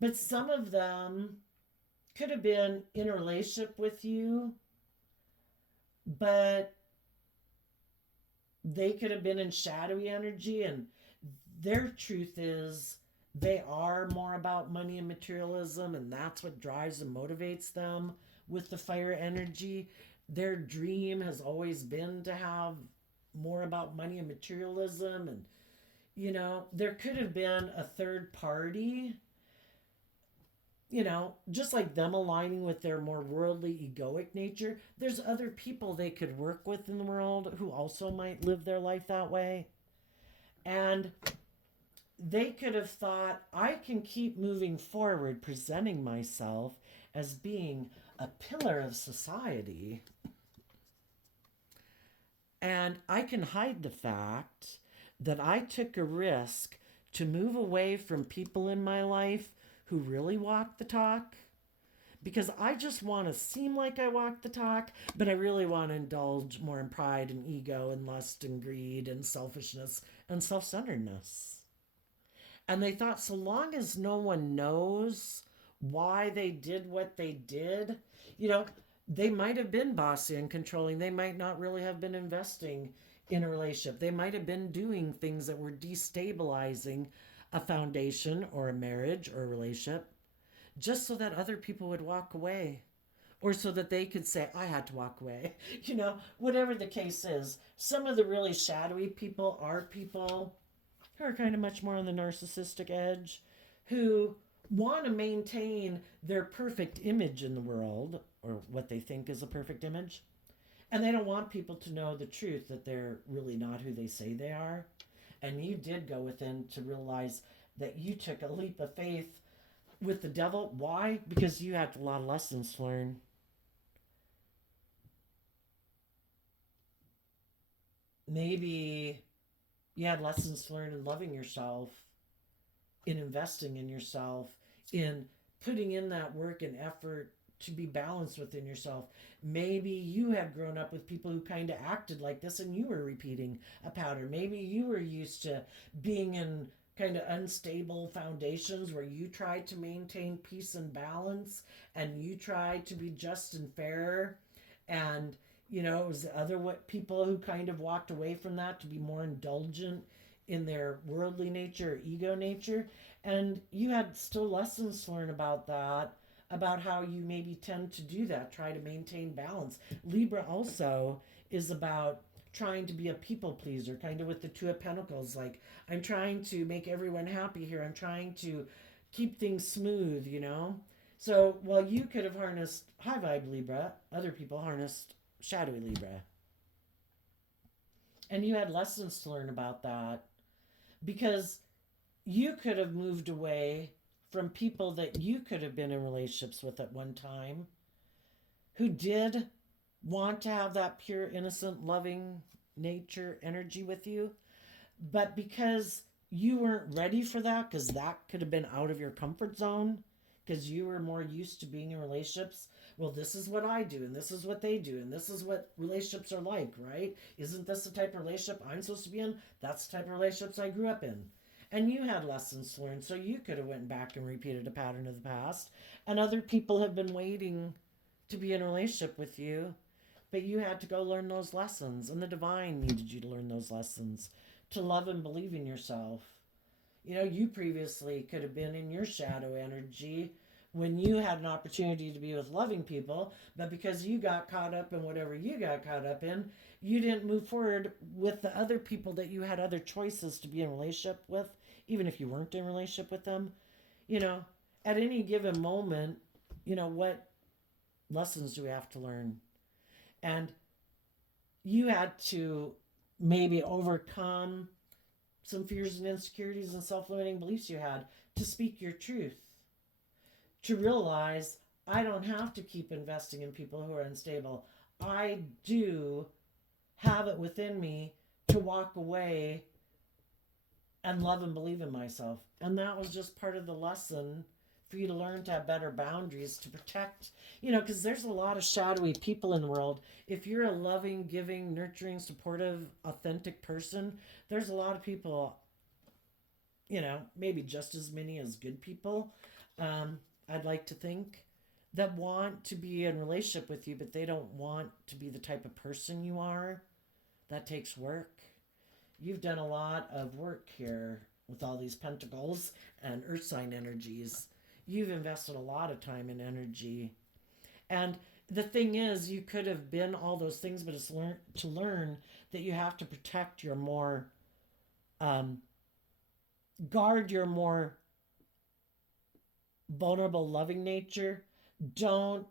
But some of them could have been in a relationship with you, but they could have been in shadowy energy, and their truth is they are more about money and materialism, and that's what drives and motivates them with the fire energy. Their dream has always been to have more about money and materialism, and there could have been a third party, just like them aligning with their more worldly, egoic nature. There's other people they could work with in the world who also might live their life that way. And they could have thought, I can keep moving forward, presenting myself as being a pillar of society. And I can hide the fact that I took a risk to move away from people in my life who really walk the talk, because I just want to seem like I walk the talk, but I really want to indulge more in pride and ego and lust and greed and selfishness and self-centeredness. And they thought, so long as no one knows why they did what they did, they might have been bossy and controlling. They might not really have been investing in a relationship. They might have been doing things that were destabilizing a foundation or a marriage or a relationship, just so that other people would walk away, or so that they could say, I had to walk away. Whatever the case is, some of the really shadowy people are people who are kind of much more on the narcissistic edge, who want to maintain their perfect image in the world, or what they think is a perfect image. And they don't want people to know the truth, that they're really not who they say they are. And you did go within to realize that you took a leap of faith with the devil. Why? Because you had a lot of lessons to learn. Maybe you had lessons to learn in loving yourself, in investing in yourself, in putting in that work and effort to be balanced within yourself. Maybe you had grown up with people who kind of acted like this and you were repeating a pattern. Maybe you were used to being in kind of unstable foundations where you tried to maintain peace and balance, and you tried to be just and fair, and it was the other people who kind of walked away from that to be more indulgent in their worldly nature or ego nature. And you had still lessons to learn about that, about how you maybe tend to do that, try to maintain balance. Libra also is about trying to be a people pleaser, kind of with the Two of Pentacles. Like, I'm trying to make everyone happy here. I'm trying to keep things smooth, So while you could have harnessed high vibe Libra, other people harnessed shadowy Libra. And you had lessons to learn about that, because you could have moved away from people that you could have been in relationships with at one time, who did want to have that pure, innocent, loving nature energy with you. But because you weren't ready for that, because that could have been out of your comfort zone, because you were more used to being in relationships. Well, this is what I do, and this is what they do, and this is what relationships are like, right? Isn't this the type of relationship I'm supposed to be in? That's the type of relationships I grew up in. And you had lessons to learn, so you could have went back and repeated a pattern of the past. And other people have been waiting to be in a relationship with you, but you had to go learn those lessons, and the divine needed you to learn those lessons, to love and believe in yourself. You previously could have been in your shadow energy when you had an opportunity to be with loving people, but because you got caught up in whatever you got caught up in, you didn't move forward with the other people that you had other choices to be in a relationship with, even if you weren't in a relationship with them. At any given moment, what lessons do we have to learn? And you had to maybe overcome some fears and insecurities and self-limiting beliefs you had to speak your truth, to realize I don't have to keep investing in people who are unstable. I do have it within me to walk away and love and believe in myself. And that was just part of the lesson for you to learn to have better boundaries to protect, because there's a lot of shadowy people in the world. If you're a loving, giving, nurturing, supportive, authentic person, there's a lot of people, maybe just as many as good people, I'd like to think, that want to be in relationship with you, but they don't want to be the type of person you are. That takes work. You've done a lot of work here with all these pentacles and earth sign energies. You've invested a lot of time and energy. And the thing is, you could have been all those things, but it's to learn that you have to protect your more, guard your more vulnerable, loving nature. Don't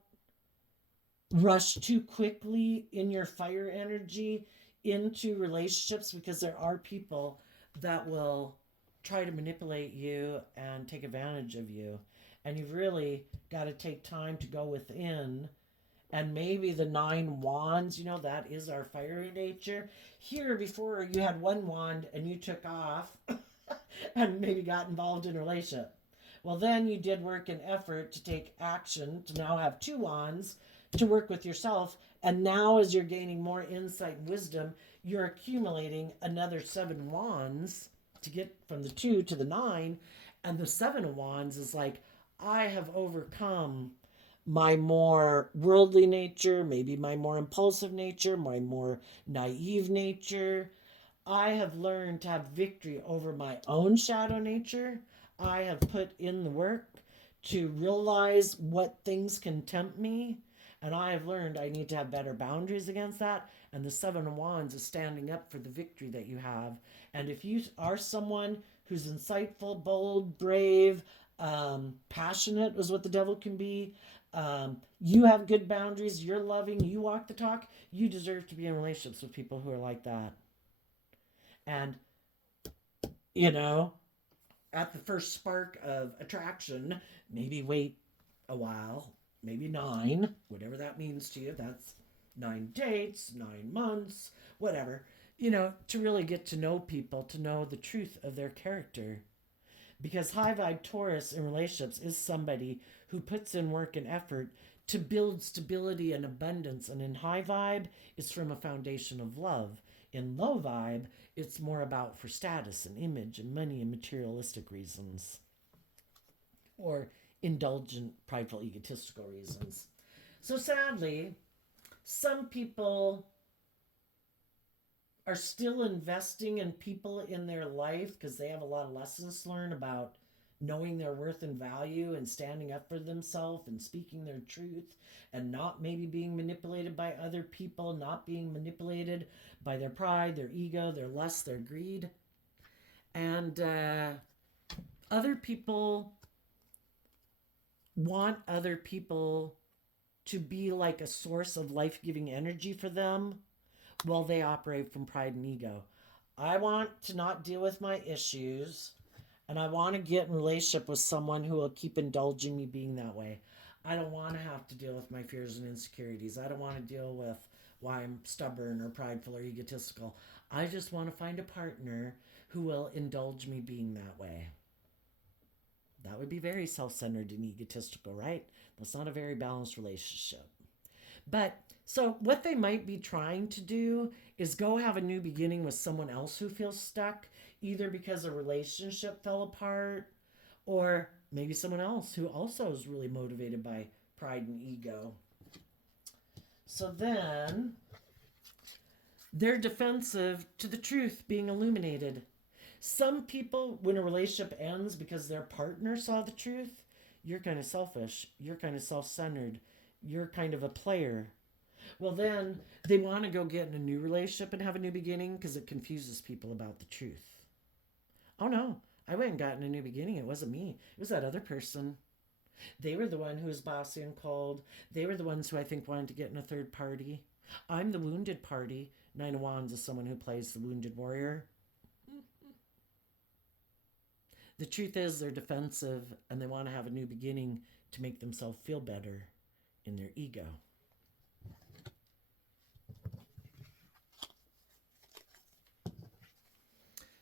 rush too quickly in your fire energy into relationships, because there are people that will try to manipulate you and take advantage of you. And you've really got to take time to go within. And maybe the 9 wands, that is our fiery nature. Here, before, you had 1 wand and you took off and maybe got involved in a relationship. Well, then you did work and effort to take action to now have 2 wands to work with yourself. And now, as you're gaining more insight and wisdom, you're accumulating another 7 wands to get from the 2 to the 9. And the 7 of wands is like, I have overcome my more worldly nature, maybe my more impulsive nature, my more naive nature. I have learned to have victory over my own shadow nature. I have put in the work to realize what things can tempt me. And I have learned I need to have better boundaries against that. And the 7 of wands is standing up for the victory that you have. And if you are someone who's insightful, bold, brave, passionate is what the devil can be, you have good boundaries, you're loving, you walk the talk, you deserve to be in relationships with people who are like that. And, at the first spark of attraction, maybe wait a while, maybe 9, whatever that means to you. That's 9 dates, 9 months, whatever, to really get to know people, to know the truth of their character. Because high vibe Taurus in relationships is somebody who puts in work and effort to build stability and abundance. And in high vibe, it's from a foundation of love. In low vibe, it's more about for status and image and money and materialistic reasons, or indulgent, prideful, egotistical reasons. So sadly, some people are still investing in people in their life because they have a lot of lessons to learn about knowing their worth and value and standing up for themselves and speaking their truth, and not maybe being manipulated by other people, not being manipulated by their pride, their ego, their lust, their greed. And other people want other people to be like a source of life-giving energy for them. Well, they operate from pride and ego. I want to not deal with my issues, and I want to get in a relationship with someone who will keep indulging me being that way. I don't want to have to deal with my fears and insecurities. I don't want to deal with why I'm stubborn or prideful or egotistical. I just want to find a partner who will indulge me being that way. That would be very self-centered and egotistical, right? That's not a very balanced relationship. But so what they might be trying to do is go have a new beginning with someone else who feels stuck, either because a relationship fell apart, or maybe someone else who also is really motivated by pride and ego. So then they're defensive to the truth being illuminated. Some people, when a relationship ends because their partner saw the truth, you're kind of selfish, you're kind of self-centered, you're kind of a player. Well, then they want to go get in a new relationship and have a new beginning because it confuses people about the truth. Oh no, I went and got in a new beginning. It wasn't me. It was that other person. They were the one who was bossy and cold. They were the ones who I think wanted to get in a third party. I'm the wounded party. 9 of Wands is someone who plays the wounded warrior. The truth is, they're defensive and they want to have a new beginning to make themselves feel better in their ego.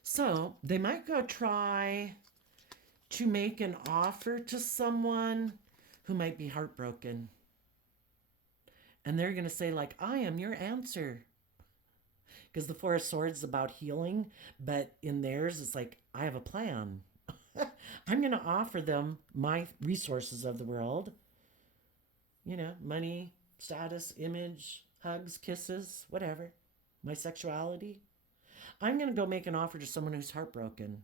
So they might go try to make an offer to someone who might be heartbroken. And they're going to say, like, I am your answer. Because the Four of Swords is about healing, but in theirs, it's like, I have a plan. I'm going to offer them my resources of the world. You know, money, status, image, hugs, kisses, whatever. My sexuality. I'm going to go make an offer to someone who's heartbroken.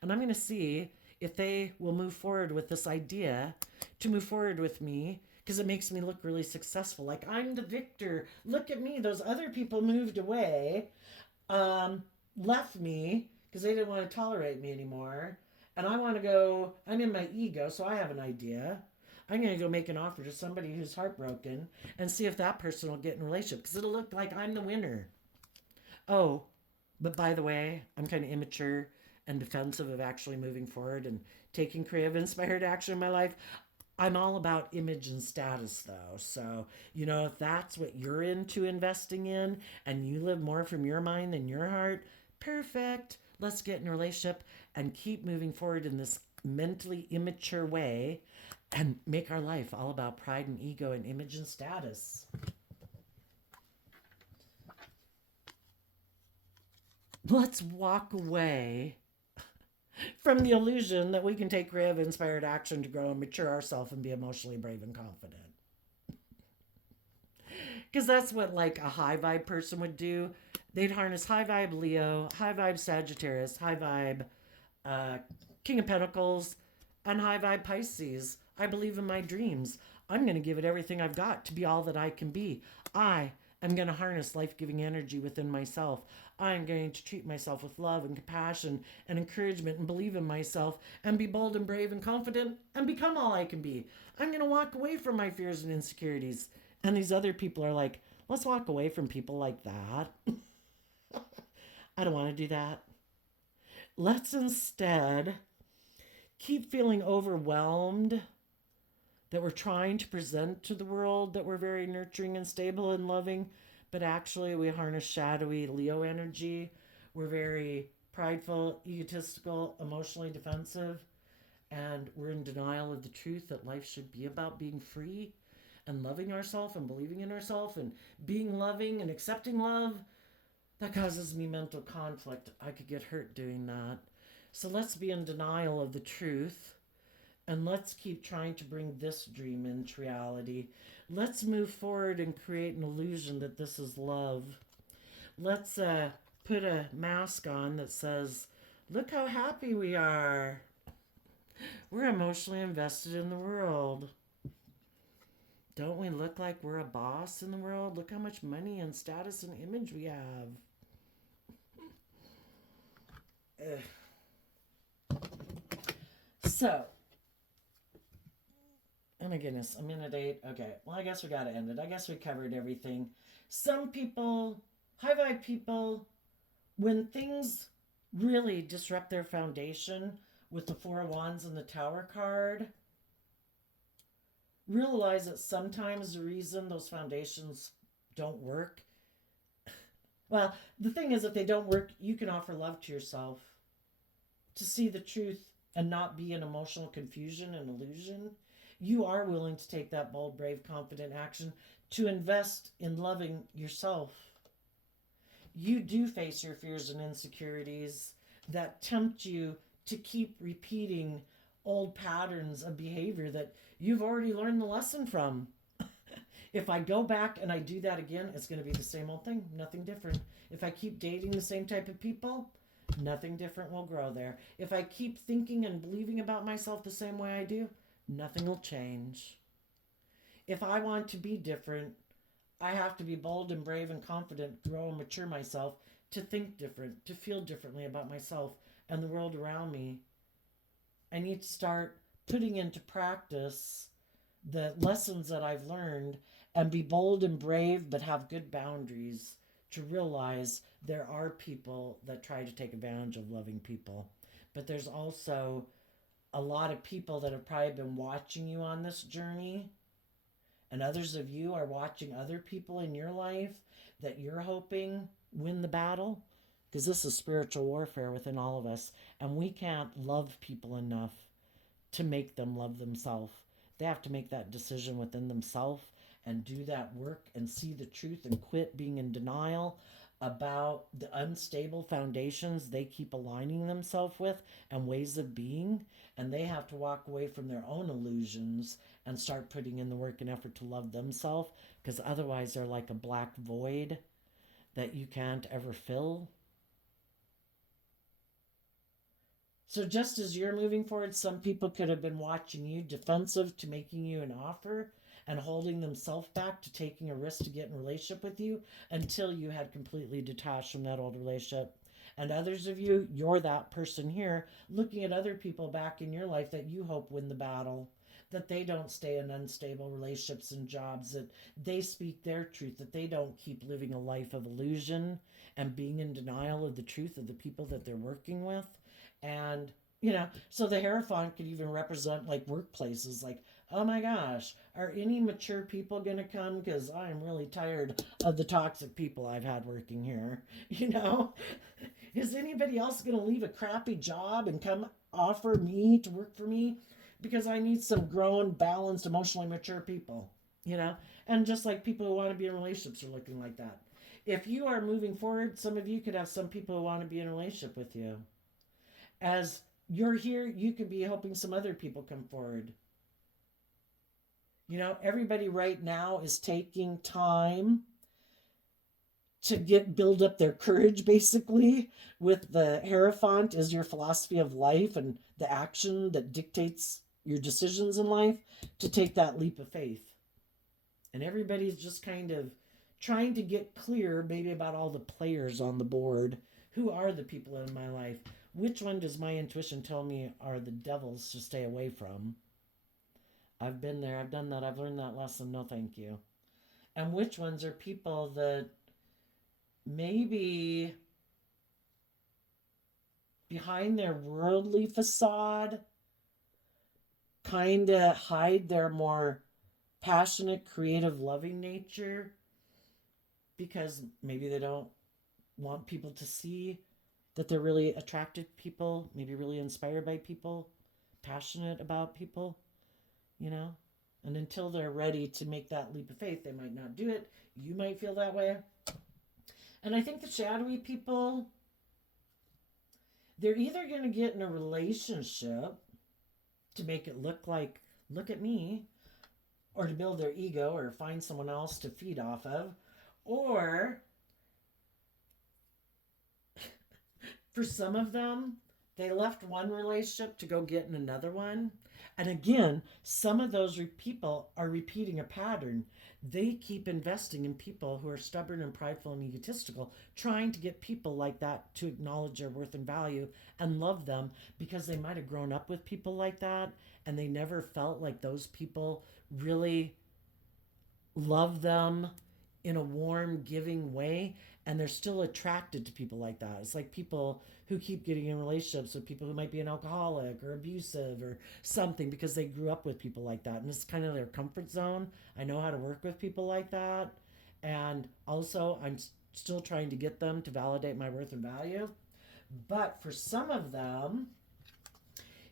And I'm going to see if they will move forward with this idea to move forward with me because it makes me look really successful. Like, I'm the victor. Look at me. Those other people moved away, left me because they didn't want to tolerate me anymore. And I want to go, I'm in my ego, so I have an idea. I'm going to go make an offer to somebody who's heartbroken and see if that person will get in a relationship because it'll look like I'm the winner. Oh, but by the way, I'm kind of immature and defensive of actually moving forward and taking creative, inspired action in my life. I'm all about image and status, though. So, you know, if that's what you're into investing in and you live more from your mind than your heart, perfect. Let's get in a relationship and keep moving forward in this mentally immature way and make our life all about pride and ego and image and status. Let's walk away from the illusion that we can take creative, inspired action to grow and mature ourselves and be emotionally brave and confident. Because that's what like a high vibe person would do. They'd harness high vibe Leo, high vibe Sagittarius, high vibe King of Pentacles, and high vibe Pisces. I believe in my dreams. I'm going to give it everything I've got to be all that I can be. I am going to harness life-giving energy within myself. I'm going to treat myself with love and compassion and encouragement and believe in myself and be bold and brave and confident and become all I can be. I'm going to walk away from my fears and insecurities. And these other people are like, let's walk away from people like that. I don't want to do that. Let's instead keep feeling overwhelmed that we're trying to present to the world that we're very nurturing and stable and loving, but actually we harness shadowy Leo energy. We're very prideful, egotistical, emotionally defensive, and we're in denial of the truth that life should be about being free and loving ourselves and believing in ourselves and being loving and accepting love. That causes me mental conflict. I could get hurt doing that. So let's be in denial of the truth and let's keep trying to bring this dream into reality. Let's move forward and create an illusion that this is love. Let's put a mask on that says, look how happy we are. We're emotionally invested in the world. Don't we look like we're a boss in the world? Look how much money and status and image we have. So, oh my goodness, a minute 8. Okay, well, I guess we gotta end it. I guess we covered everything. Some people, high vibe people, when things really disrupt their foundation with the Four of Wands and the Tower card, realize that sometimes the reason those foundations don't work, well, the thing is, if they don't work, you can offer love to yourself to see the truth and not be in emotional confusion and illusion. You are willing to take that bold, brave, confident action to invest in loving yourself. You do face your fears and insecurities that tempt you to keep repeating old patterns of behavior that you've already learned the lesson from. If I go back and I do that again, it's going to be the same old thing, nothing different. If I keep dating the same type of people, nothing different will grow there. If I keep thinking and believing about myself the same way I do, nothing will change. If I want to be different, I have to be bold and brave and confident, grow and mature myself to think different, to feel differently about myself and the world around me. I need to start putting into practice the lessons that I've learned and be bold and brave, but have good boundaries to realize there are people that try to take advantage of loving people. But there's also a lot of people that have probably been watching you on this journey, and others of you are watching other people in your life that you're hoping win the battle, because this is spiritual warfare within all of us, and we can't love people enough to make them love themselves. They have to make that decision within themselves and do that work and see the truth and quit being in denial about the unstable foundations they keep aligning themselves with and ways of being. And they have to walk away from their own illusions and start putting in the work and effort to love themselves, because otherwise they're like a black void that you can't ever fill. So just as you're moving forward, some people could have been watching you defensive to making you an offer and holding themselves back to taking a risk to get in a relationship with you until you had completely detached from that old relationship. And others of you, you're that person here looking at other people back in your life that you hope win the battle, that they don't stay in unstable relationships and jobs, that they speak their truth, that they don't keep living a life of illusion and being in denial of the truth of the people that they're working with. And, so the Hierophant could even represent like workplaces, like, oh my gosh, are any mature people going to come? Because I'm really tired of the toxic people I've had working here. You know, is anybody else going to leave a crappy job and come offer me to work for me? Because I need some grown, balanced, emotionally mature people, and just like people who want to be in relationships are looking like that. If you are moving forward, some of you could have some people who want to be in a relationship with you. As you're here, you could be helping some other people come forward. Everybody right now is taking time to build up their courage, basically, with the Hierophant is your philosophy of life and the action that dictates your decisions in life, to take that leap of faith. And everybody's just kind of trying to get clear maybe about all the players on the board. Who are the people in my life? Which one does my intuition tell me are the devils to stay away from? I've been there, I've done that, I've learned that lesson, no thank you. And which ones are people that maybe behind their worldly facade kind of hide their more passionate, creative, loving nature, because maybe they don't want people to see that they're really attracted to people, maybe really inspired by people, passionate about people, And until they're ready to make that leap of faith, they might not do it. You might feel that way. And I think the shadowy people, they're either going to get in a relationship to make it look like, look at me, or to build their ego or find someone else to feed off of, or for some of them, they left one relationship to go get in another one. And again, some of those people are repeating a pattern. They keep investing in people who are stubborn and prideful and egotistical, trying to get people like that to acknowledge their worth and value and love them, because they might have grown up with people like that and they never felt like those people really love them in a warm, giving way, and they're still attracted to people like that. It's like people who keep getting in relationships with people who might be an alcoholic or abusive or something, because they grew up with people like that and it's kind of their comfort zone. I know how to work with people like that, and also I'm still trying to get them to validate my worth and value. But for some of them,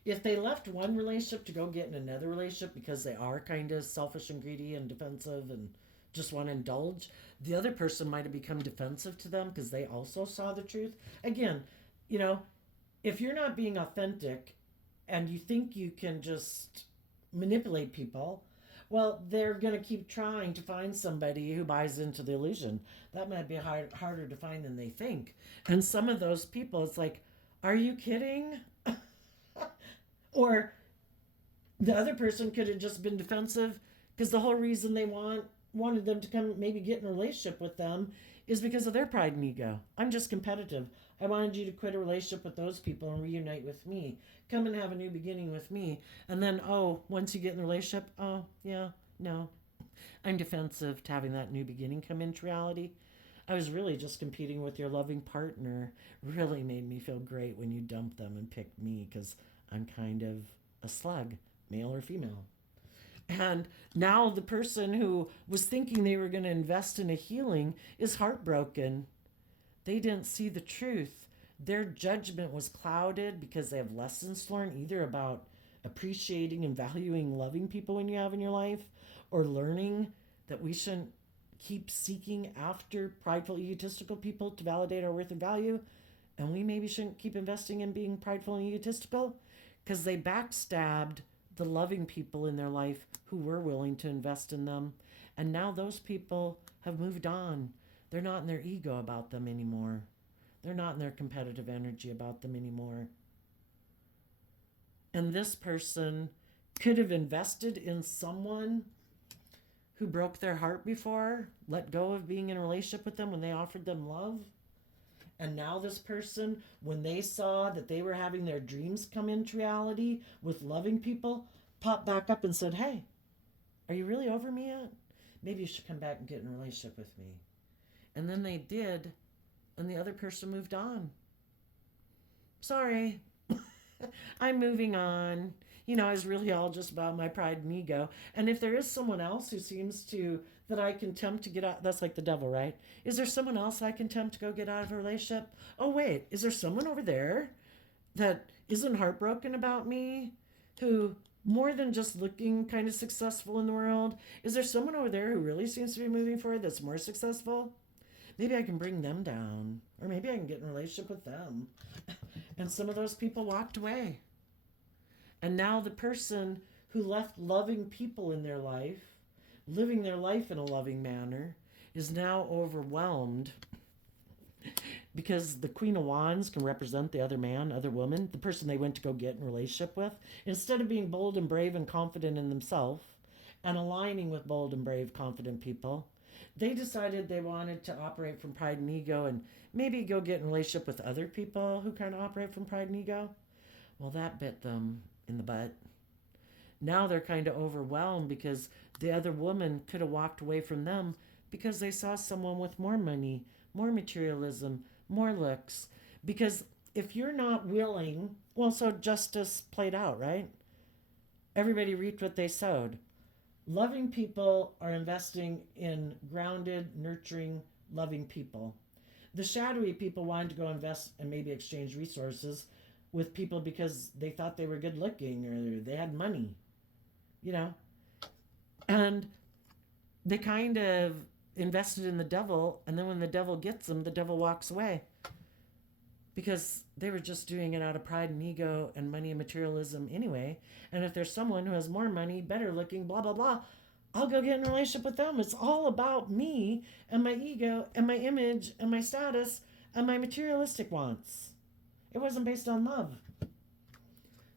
if they left one relationship to go get in another relationship because they are kind of selfish and greedy and defensive and just want to indulge, the other person might have become defensive to them because they also saw the truth. Again, if you're not being authentic and you think you can just manipulate people, well, they're going to keep trying to find somebody who buys into the illusion. That might be harder to find than they think. And some of those people, it's like, are you kidding? Or the other person could have just been defensive because the whole reason they wanted them to come maybe get in a relationship with them is because of their pride and ego. I'm just competitive. I wanted you to quit a relationship with those people and reunite with me. Come and have a new beginning with me. And then, once you get in the relationship, yeah, no. I'm defensive to having that new beginning come into reality. I was really just competing with your loving partner. Really made me feel great when you dumped them and picked me, because I'm kind of a slug, male or female. And now the person who was thinking they were going to invest in a healing is heartbroken. They didn't see the truth. Their judgment was clouded because they have lessons to learn, either about appreciating and valuing loving people when you have in your life, or learning that we shouldn't keep seeking after prideful, egotistical people to validate our worth and value. And we maybe shouldn't keep investing in being prideful and egotistical because they backstabbed the loving people in their life who were willing to invest in them. And now those people have moved on. They're not in their ego about them anymore. They're not in their competitive energy about them anymore. And this person could have invested in someone who broke their heart before, let go of being in a relationship with them when they offered them love. And now this person, when they saw that they were having their dreams come into reality with loving people, popped back up and said, hey, are you really over me yet? Maybe you should come back and get in a relationship with me. And then they did, and the other person moved on. Sorry, I'm moving on. I was really all just about my pride and ego. And if there is someone else who seems to, that I can tempt to get out, that's like the devil, right? Is there someone else I can tempt to go get out of a relationship? Oh, wait, is there someone over there that isn't heartbroken about me, who more than just looking kind of successful in the world? Is there someone over there who really seems to be moving forward that's more successful? Maybe I can bring them down, or maybe I can get in a relationship with them. And some of those people walked away. And now the person who left loving people in their life, living their life in a loving manner, is now overwhelmed because the Queen of Wands can represent the other man, other woman, the person they went to go get in a relationship with. Instead of being bold and brave and confident in themselves and aligning with bold and brave, confident people, they decided they wanted to operate from pride and ego and maybe go get in a relationship with other people who kind of operate from pride and ego. Well, that bit them in the butt. Now they're kind of overwhelmed because the other woman could have walked away from them because they saw someone with more money, more materialism, more looks. Because if you're not willing, well, so justice played out, right? Everybody reaped what they sowed. Loving people are investing in grounded, nurturing, loving people. The shadowy people wanted to go invest and maybe exchange resources with people because they thought they were good looking or they had money, And they kind of invested in the devil, and then when the devil gets them, the devil walks away. Because they were just doing it out of pride and ego and money and materialism anyway. And if there's someone who has more money, better looking, blah, blah, blah, I'll go get in a relationship with them. It's all about me and my ego and my image and my status and my materialistic wants. It wasn't based on love.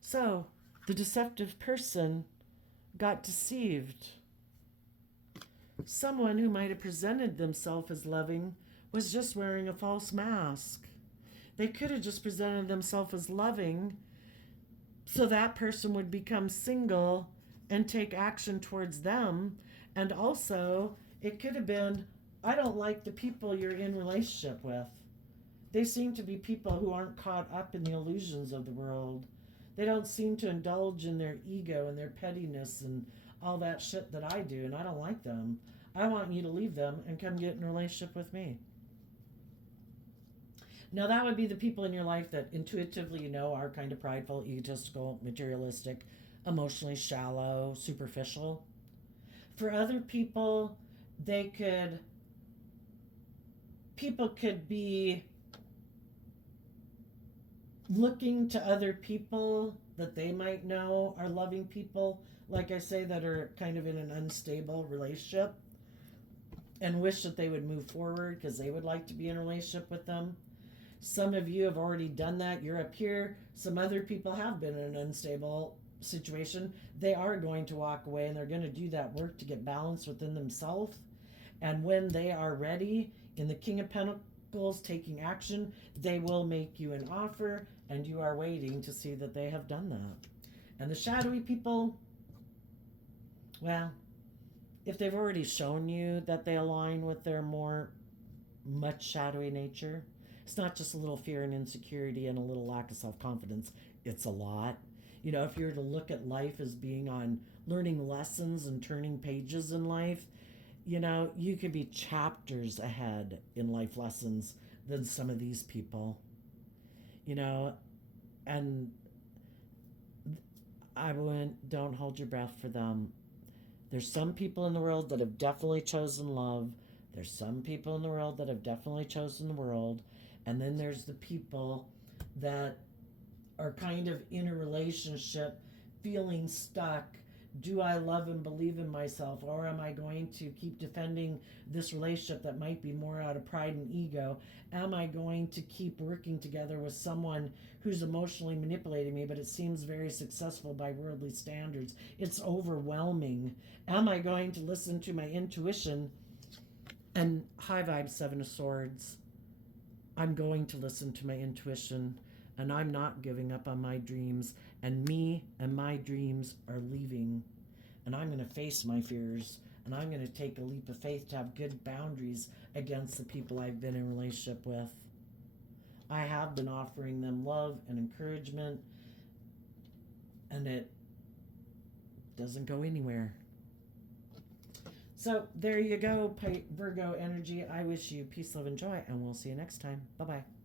So the deceptive person got deceived. Someone who might have presented themselves as loving was just wearing a false mask. They could have just presented themselves as loving so that person would become single and take action towards them. And also, it could have been, I don't like the people you're in relationship with. They seem to be people who aren't caught up in the illusions of the world. They don't seem to indulge in their ego and their pettiness and all that shit that I do, and I don't like them. I want you to leave them and come get in a relationship with me. Now, that would be the people in your life that intuitively are kind of prideful, egotistical, materialistic, emotionally shallow, superficial. For other people, people could be looking to other people that they might know are loving people, like I say, that are kind of in an unstable relationship and wish that they would move forward because they would like to be in a relationship with them. Some of you have already done that. You're up here. Some other people have been in an unstable situation. They are going to walk away and they're going to do that work to get balance within themselves. And when they are ready, in the King of Pentacles taking action, they will make you an offer and you are waiting to see that they have done that. And the shadowy people, well, if they've already shown you that they align with their much shadowy nature, it's not just a little fear and insecurity and a little lack of self-confidence. It's a lot. You know, if you were to look at life as being on learning lessons and turning pages in life, you know, you could be chapters ahead in life lessons than some of these people, you know, and I wouldn't, don't hold your breath for them. There's some people in the world that have definitely chosen love. There's some people in the world that have definitely chosen the world. And then there's the people that are kind of in a relationship feeling stuck. Do I love and believe in myself, or am I going to keep defending this relationship that might be more out of pride and ego? Am I going to keep working together with someone who's emotionally manipulating me, but it seems very successful by worldly standards? It's overwhelming. Am I going to listen to my intuition? And high vibe, Seven of Swords. I'm going to listen to my intuition, and I'm not giving up on my dreams, and me and my dreams are leaving, and I'm going to face my fears, and I'm going to take a leap of faith to have good boundaries against the people I've been in a relationship with. I have been offering them love and encouragement, and it doesn't go anywhere. So there you go, Virgo energy. I wish you peace, love, and joy, and we'll see you next time. Bye-bye.